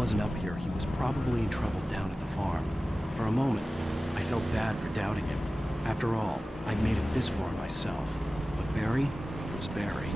wasn't up here, he was probably in trouble down at the farm. For a moment, I felt bad for doubting him. After all, I'd made it this far myself. But Barry was Barry.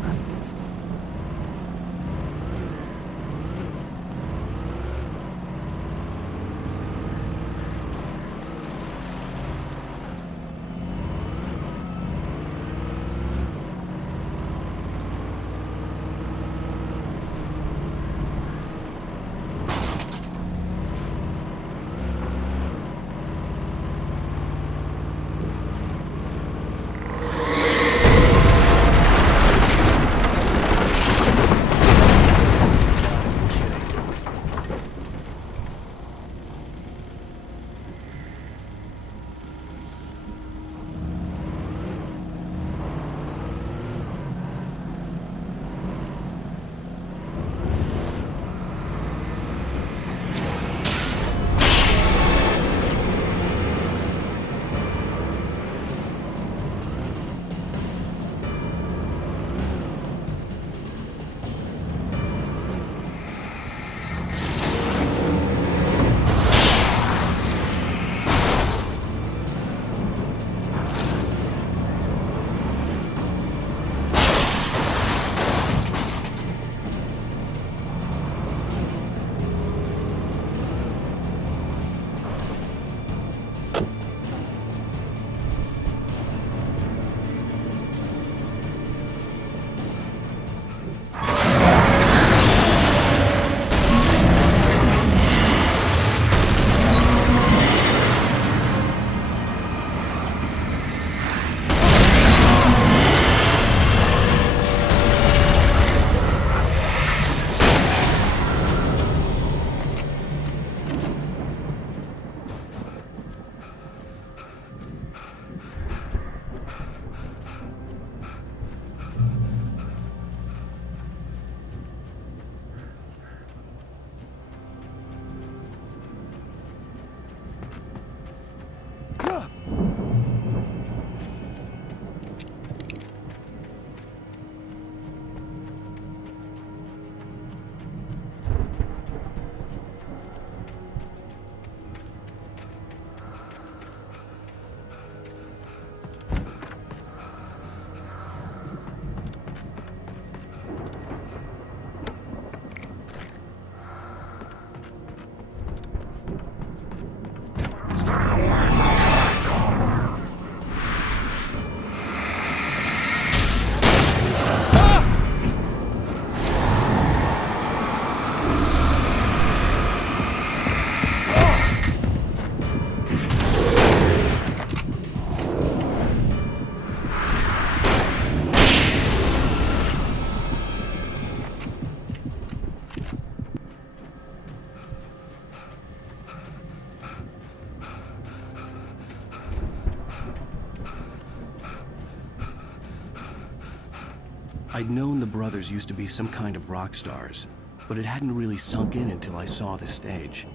I'd known the brothers used to be some kind of rock stars, but it hadn't really sunk in until I saw the stage.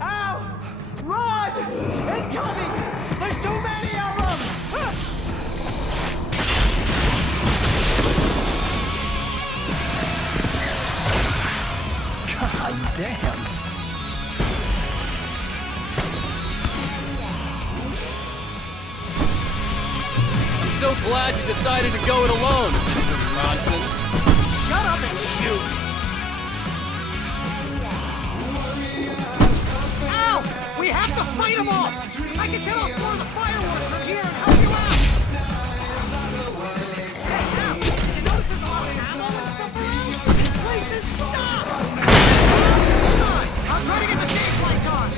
Ow! Run! Incoming! There's too many of them! God damn! I'm so glad you decided to go it alone, Mr. Ronson. Shut up and shoot! Ow! We have to fight them off! I can set off more of the fireworks from here and help you out! Hey, Al, did you notice there's a lot of ammo and stuff around? This place is stopped! Hold on! I'll try to get the stage lights on!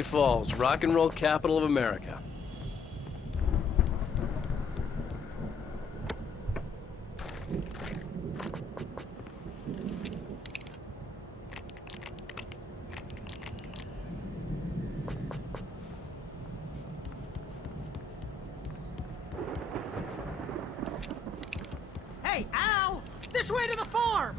Hawaii Falls, rock and roll capital of America. Hey, Al! This way to the farm!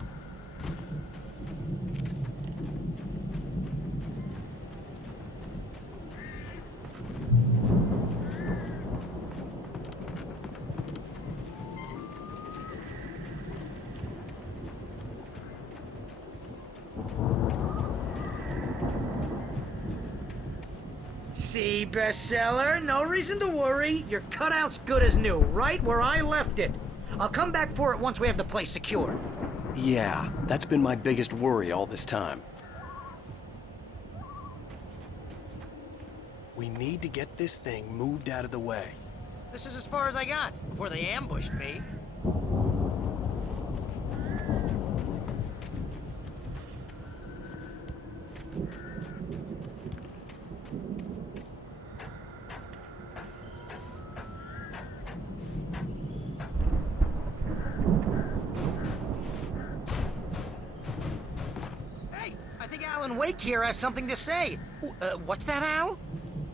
See, bestseller, no reason to worry. Your cutout's good as new, right where I left it. I'll come back for it once we have the place secure. Yeah, that's been my biggest worry all this time. We need to get this thing moved out of the way. This is as far as I got before they ambushed me. Hey, I think Alan Wake here has something to say. What's that, Al?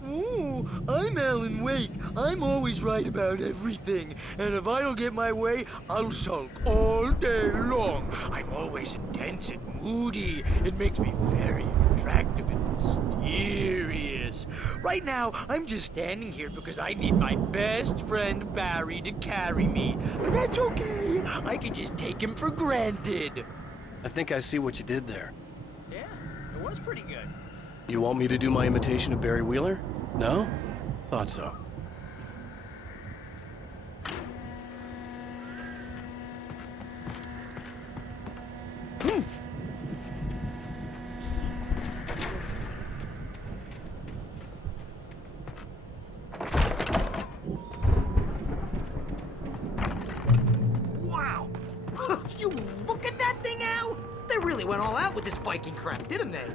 Ooh, I'm Alan Wake. I'm always right about everything. And if I don't get my way, I'll sulk all day long. I'm always intense and moody. It makes me very attractive and mysterious. Right now, I'm just standing here because I need my best friend Barry to carry me. But that's okay. I can just take him for granted. I think I see what you did there. Yeah, it was pretty good. You want me to do my imitation of Barry Wheeler? No? Thought so. Wow! You look at that thing, Al! They really went all out with this Viking crap, didn't they?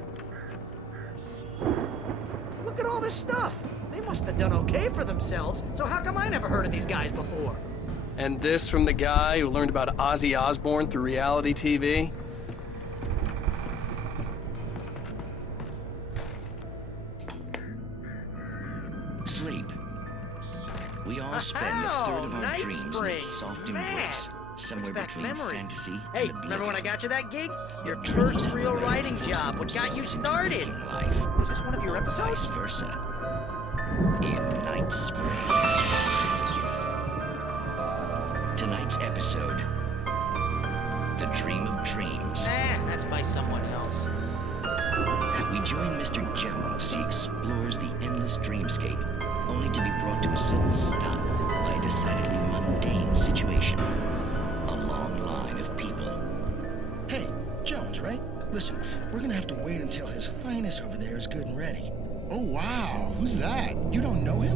Look at all this stuff. They must have done okay for themselves, so how come I never heard of these guys before? And this from the guy who learned about Ozzy Osbourne through reality TV? Sleep. We all spend a third of our Night dreams in Spring. its soft Man, embrace, somewhere back between memories. fantasy Hey, and remember when I oblivion. got you that gig? Your dreams first are real ready writing for job. What got you themselves into started? waking life. Was this one of your episodes? Vice versa. In Night Springs. Tonight's episode, The Dream of Dreams. That's by someone else. We join Mr. Jones as he explores the endless dreamscape, only to be brought to a sudden stop by a decidedly mundane situation. A long line of people. Hey, Jones, right? Listen, we're gonna have to wait until His Highness over there is good and ready. Oh, wow. Who's that? You don't know him?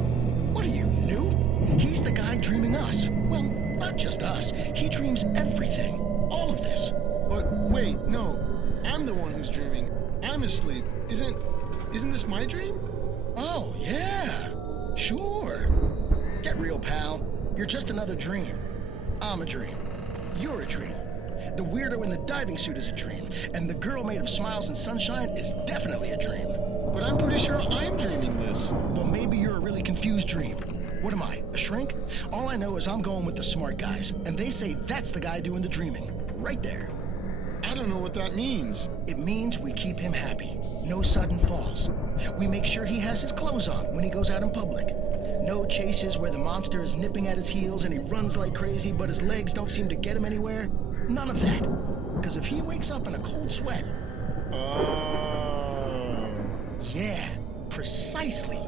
What are you, new? He's the guy dreaming us. Well, not just us. He dreams everything. All of this. But wait, no. I'm the one who's dreaming. I'm asleep. Isn't this my dream? Oh, yeah. Sure. Get real, pal. You're just another dream. I'm a dream. You're a dream. The weirdo in the diving suit is a dream. And the girl made of smiles and sunshine is definitely a dream. But I'm pretty sure I'm dreaming this. Well, maybe you're a really confused dream. What am I, a shrink? All I know is I'm going with the smart guys, and they say that's the guy doing the dreaming. Right there. I don't know what that means. It means we keep him happy. No sudden falls. We make sure he has his clothes on when he goes out in public. No chases where the monster is nipping at his heels and he runs like crazy, but his legs don't seem to get him anywhere. None of that. Because if he wakes up in a cold sweat... Yeah, precisely.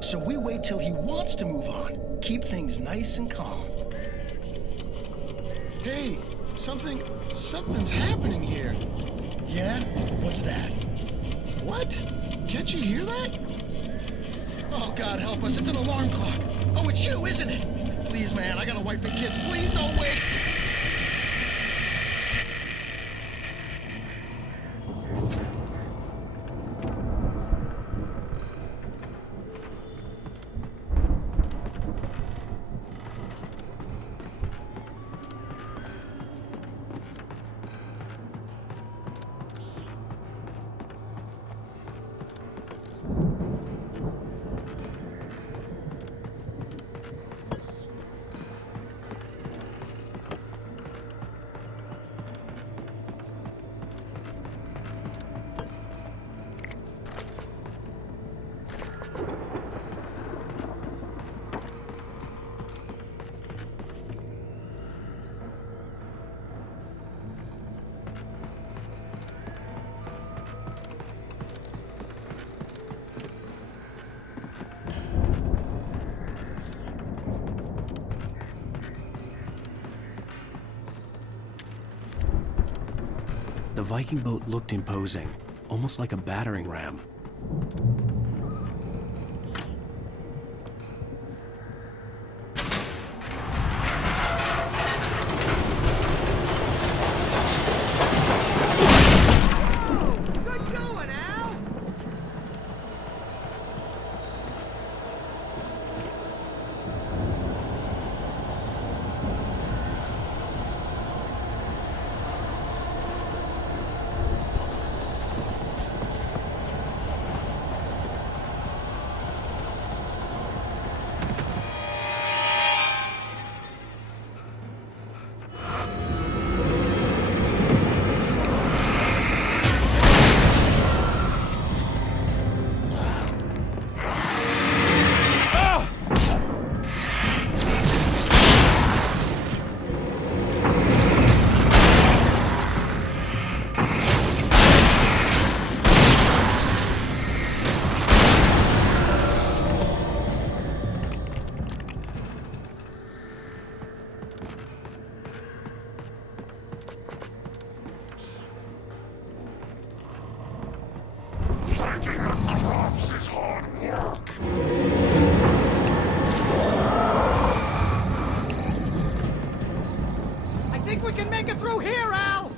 So we wait till he wants to move on. Keep things nice and calm. Hey, something's happening here. Yeah? What's that? What? Can't you hear that? Oh, God help us, it's an alarm clock. Oh, it's you, isn't it? Please, man, I got a wife and kids. Please don't wait. Viking boat looked imposing, almost like a battering ram. Good going, Al! I think we can make it through here, Al!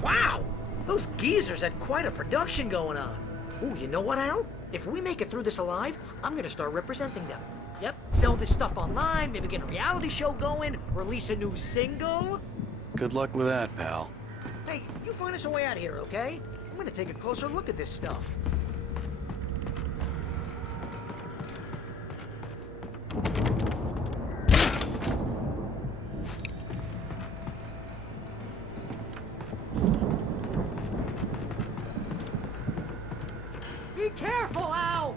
Wow! Those geezers had quite a production going on. Ooh, you know what, Al? If we make it through this alive, I'm gonna start representing them. Yep, sell this stuff online, maybe get a reality show going, release a new single. Good luck with that, pal. Hey, you find us a way out of here, okay? I'm gonna take a closer look at this stuff. Be careful, Al!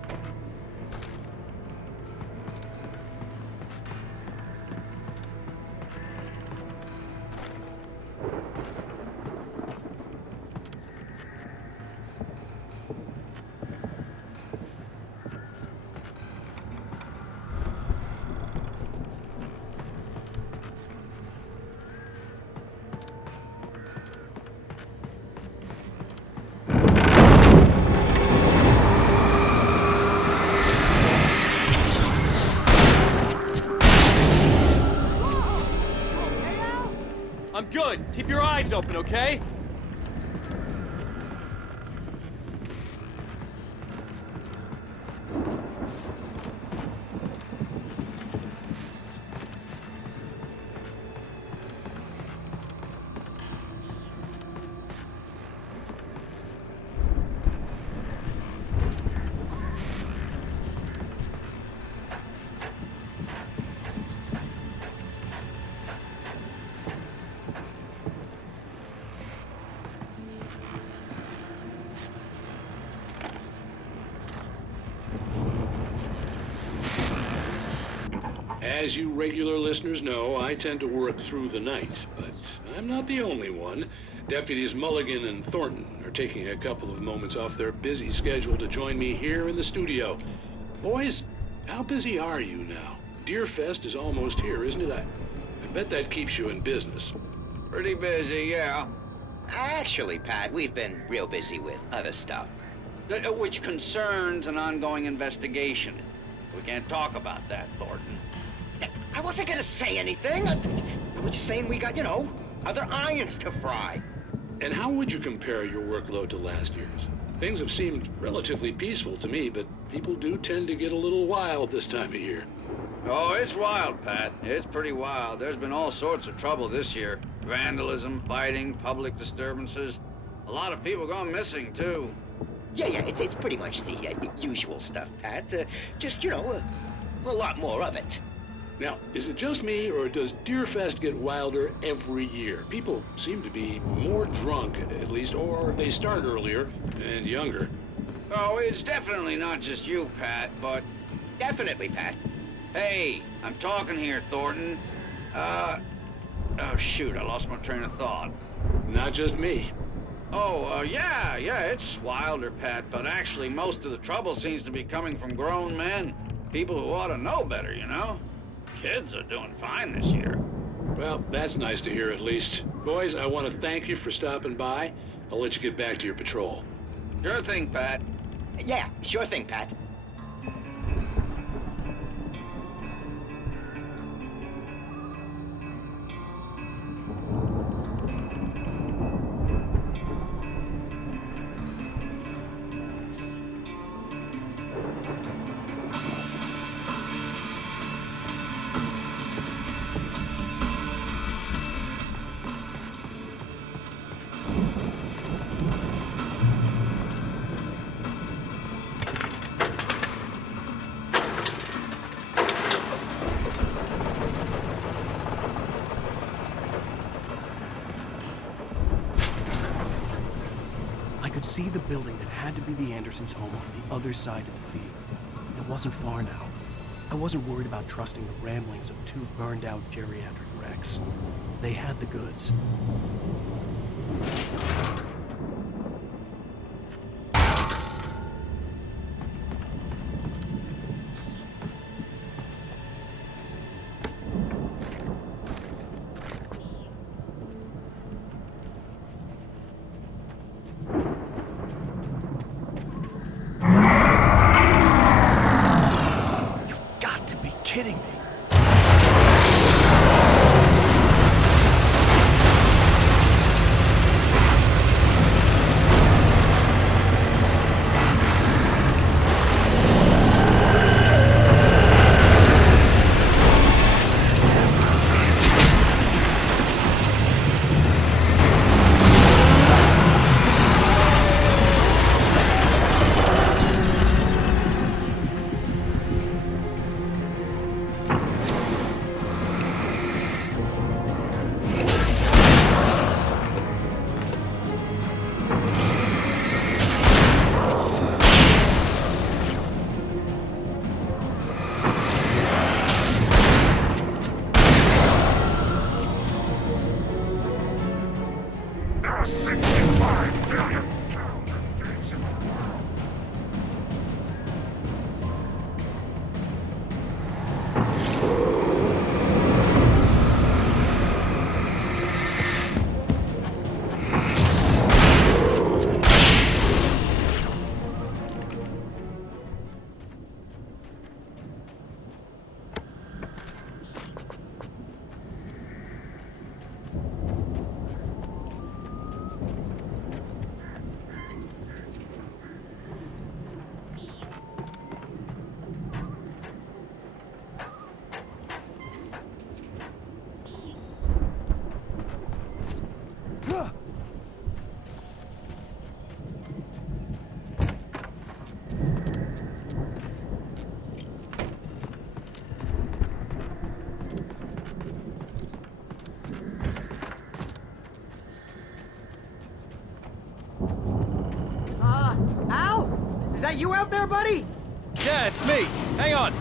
I'm good. Keep your eyes open, okay? As you regular listeners know, I tend to work through the night, but I'm not the only one. Deputies Mulligan and Thornton are taking a couple of moments off their busy schedule to join me here in the studio. Boys, how busy are you now? Deerfest is almost here, isn't it? I bet that keeps you in business. Pretty busy, yeah. Actually, Pat, we've been real busy with other stuff, which concerns an ongoing investigation. We can't talk about that, Thornton. I wasn't gonna say anything. I was just saying we got, other irons to fry. And how would you compare your workload to last year's? Things have seemed relatively peaceful to me, but people do tend to get a little wild this time of year. Oh, it's wild, Pat. It's pretty wild. There's been all sorts of trouble this year. Vandalism, fighting, public disturbances. A lot of people gone missing, too. Yeah, it's pretty much the usual stuff, Pat. Just, a lot more of it. Now, is it just me, or does Deerfest get wilder every year? People seem to be more drunk, at least, or they start earlier and younger. Oh, it's definitely not just you, Pat, but... Definitely, Pat. Hey, I'm talking here, Thornton. Oh, shoot, I lost my train of thought. Not just me. Oh, yeah, it's wilder, Pat, but actually most of the trouble seems to be coming from grown men. People who ought to know better, Kids are doing fine this year. Well, that's nice to hear at least. Boys, I want to thank you for stopping by. I'll let you get back to your patrol. Sure thing, Pat. Yeah, sure thing, Pat. See the building that had to be the Andersons' home on the other side of the field. It wasn't far now. I wasn't worried about trusting the ramblings of two burned-out geriatric wrecks. They had the goods. Kidding me. Is that you out there, buddy? Yeah, it's me. Hang on.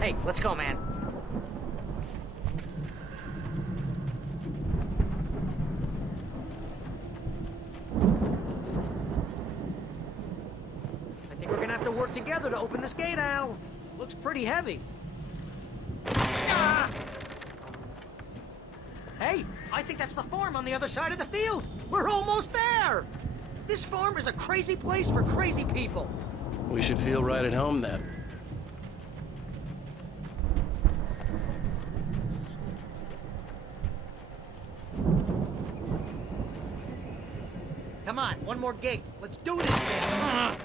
Hey, let's go, man. I think we're gonna have to work together to open this gate, Al. Looks pretty heavy. Ah! Hey, I think that's the farm on the other side of the field. We're almost there. This farm is a crazy place for crazy people. We should feel right at home then. Come on, one more gate. Let's do this thing.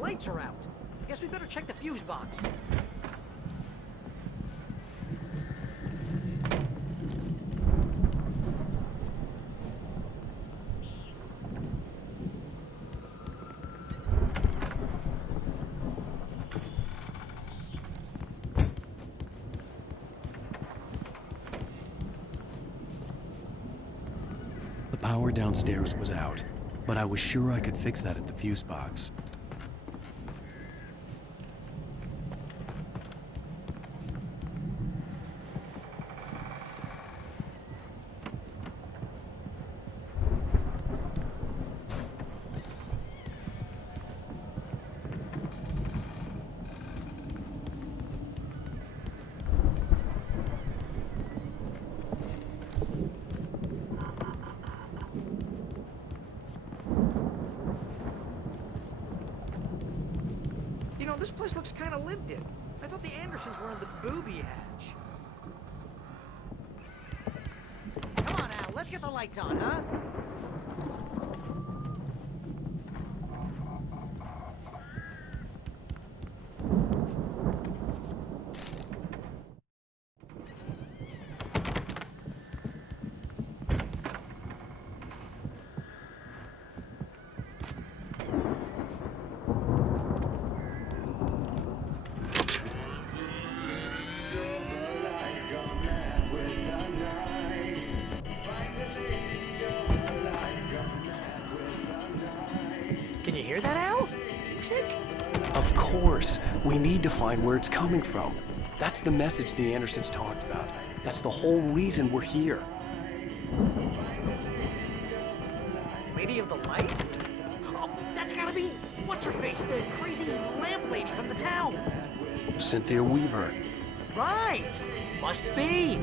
Lights are out. Guess we better check the fuse box. The power downstairs was out, but I was sure I could fix that at the fuse box. You know, this place looks kind of lived in. I thought the Andersons were in the booby hatch. Come on, Al, let's get the lights on, huh? Can you hear that, Al? Music? Of course. We need to find where it's coming from. That's the message the Andersons talked about. That's the whole reason we're here. Lady of the Light? Oh, that's gotta be what's-her-face, the crazy lamp lady from the town. Cynthia Weaver. Right! Must be.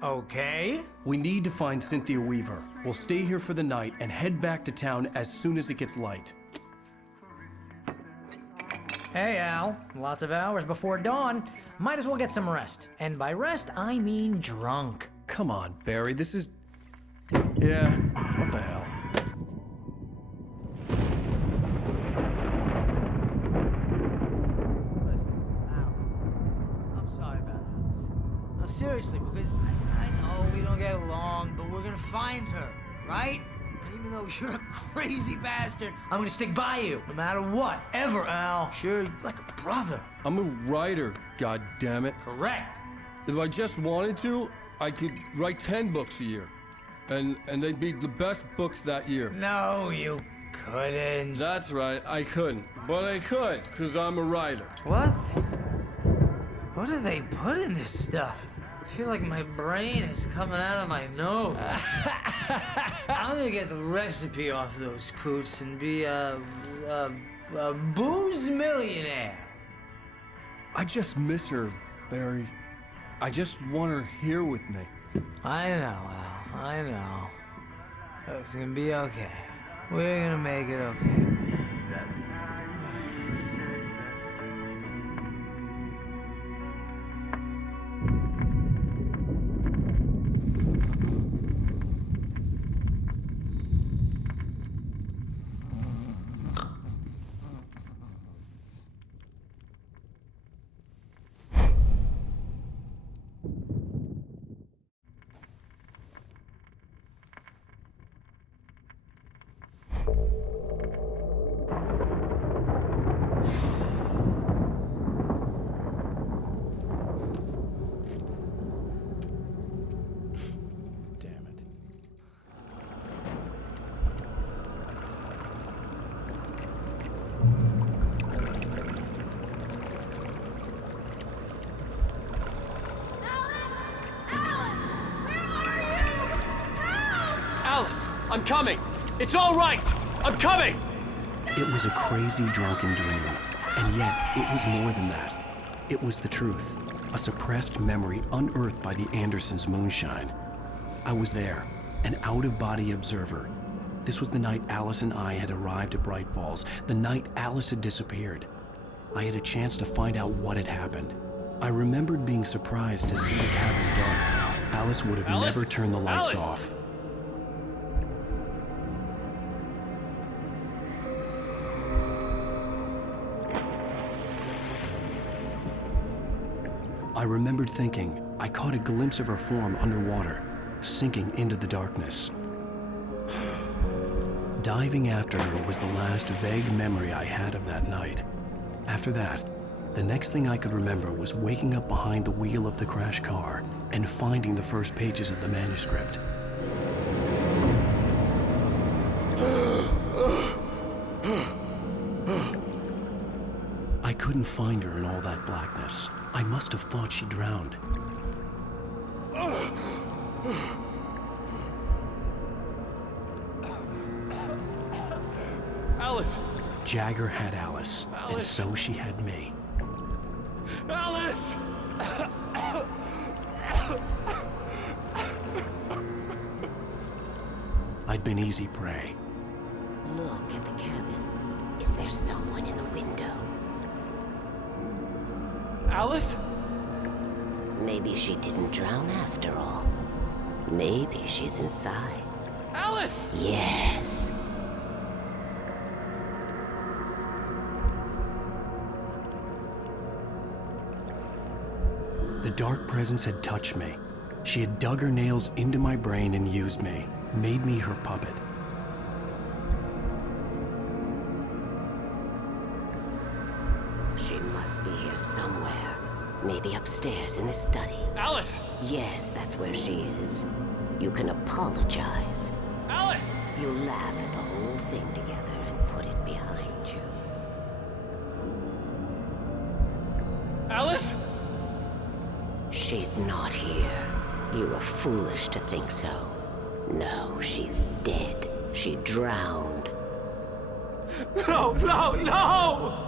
Okay. We need to find Cynthia Weaver. We'll stay here for the night and head back to town as soon as it gets light. Hey, Al. Lots of hours before dawn. Might as well get some rest. And by rest, I mean drunk. Come on, Barry, this is... Yeah, what the hell? Seriously, because I know we don't get along, but we're gonna find her, right? And even though you're a crazy bastard, I'm gonna stick by you, no matter what, ever, Al. Sure, you're like a brother. I'm a writer, goddammit. Correct. If I just wanted to, I could write 10 books a year. And they'd be the best books that year. No, you couldn't. That's right, I couldn't. But I could, because I'm a writer. What? What do they put in this stuff? I feel like my brain is coming out of my nose. I'm gonna get the recipe off those coots and be, A booze millionaire. I just miss her, Barry. I just want her here with me. I know, Al. I know. It's gonna be okay. We're gonna make it okay. Alice, I'm coming! It's all right! I'm coming! It was a crazy drunken dream, and yet it was more than that. It was the truth, a suppressed memory unearthed by the Andersons' moonshine. I was there, an out-of-body observer. This was the night Alice and I had arrived at Bright Falls, the night Alice had disappeared. I had a chance to find out what had happened. I remembered being surprised to see the cabin dark. Alice would have never turned the lights off. I remembered thinking I caught a glimpse of her form underwater, sinking into the darkness. Diving after her was the last vague memory I had of that night. After that, the next thing I could remember was waking up behind the wheel of the crash car and finding the first pages of the manuscript. I couldn't find her in all that blackness. I must have thought she drowned. Alice! Jagger had Alice, and so she had me. Alice! I'd been easy prey. Look at the cabin. Is there someone in the window? Alice? Maybe she didn't drown after all. Maybe she's inside. Alice! Yes. The dark presence had touched me. She had dug her nails into my brain and used me, made me her puppet. She must be here somewhere. Maybe upstairs in the study. Alice! Yes, that's where she is. You can apologize. Alice! You laugh at the whole thing together and put it behind you. Alice? She's not here. You were foolish to think so. No, she's dead. She drowned. No, no, no!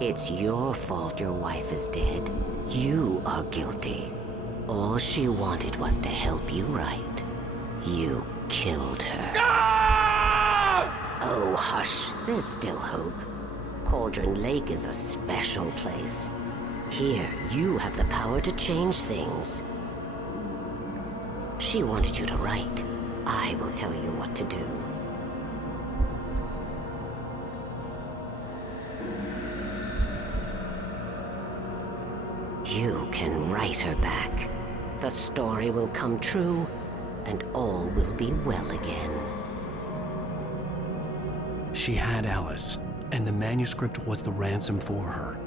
It's your fault your wife is dead. You are guilty. All she wanted was to help you right. You killed her. Ah! Oh, hush. There's still hope. Cauldron Lake is a special place. Here, you have the power to change things. She wanted you to write. I will tell you what to do. You can write her back. The story will come true, and all will be well again. She had Alice, and the manuscript was the ransom for her.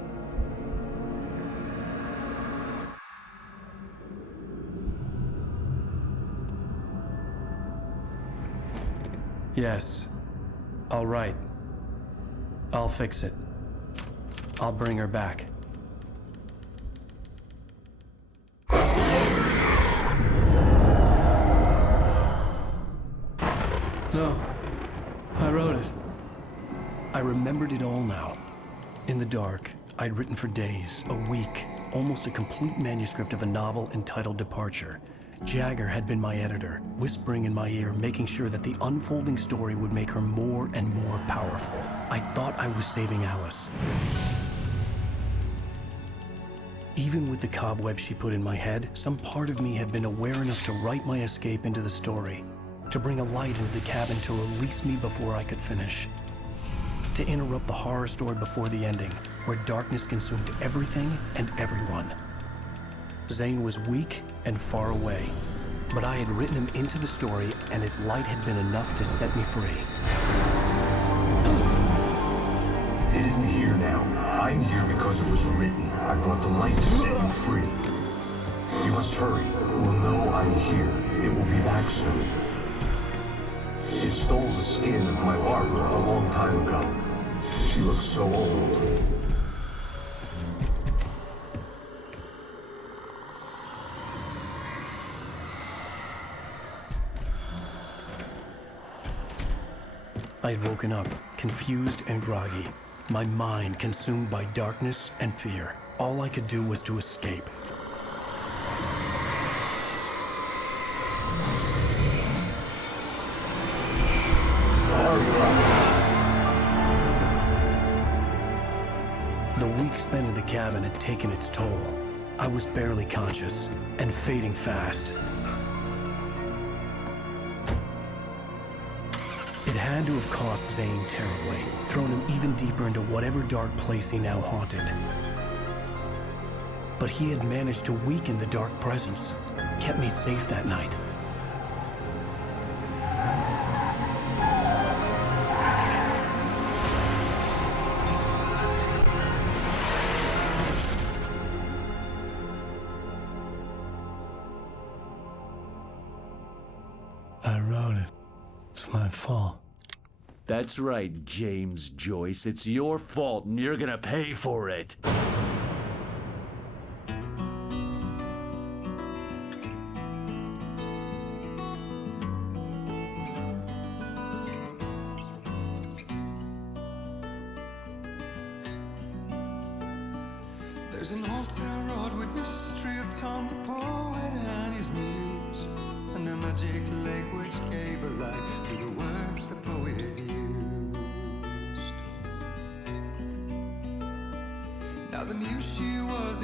Yes. All right. I'll fix it. I'll bring her back. No. I wrote it. I remembered it all now. In the dark, I'd written for days, a week, almost a complete manuscript of a novel entitled Departure. Jagger had been my editor, whispering in my ear, making sure that the unfolding story would make her more and more powerful. I thought I was saving Alice. Even with the cobwebs she put in my head, some part of me had been aware enough to write my escape into the story, to bring a light into the cabin to release me before I could finish, to interrupt the horror story before the ending, where darkness consumed everything and everyone. Zane was weak and far away, but I had written him into the story, and his light had been enough to set me free. It isn't here now. I'm here because it was written. I brought the light to set you free. You must hurry. It will know I'm here. It will be back soon. It stole the skin of my Barbara a long time ago. She looks so old. I had woken up, confused and groggy, my mind consumed by darkness and fear. All I could do was to escape. The week spent in the cabin had taken its toll. I was barely conscious and fading fast. It had to have cost Zane terribly, thrown him even deeper into whatever dark place he now haunted. But he had managed to weaken the dark presence, kept me safe that night. I wrote it. It's my fault. That's right, James Joyce. It's your fault, and you're gonna pay for it. There's an old town road with mystery of Tom the poet and his muse, and a magic lake which gave a light to the words the poet used. Now the muse she was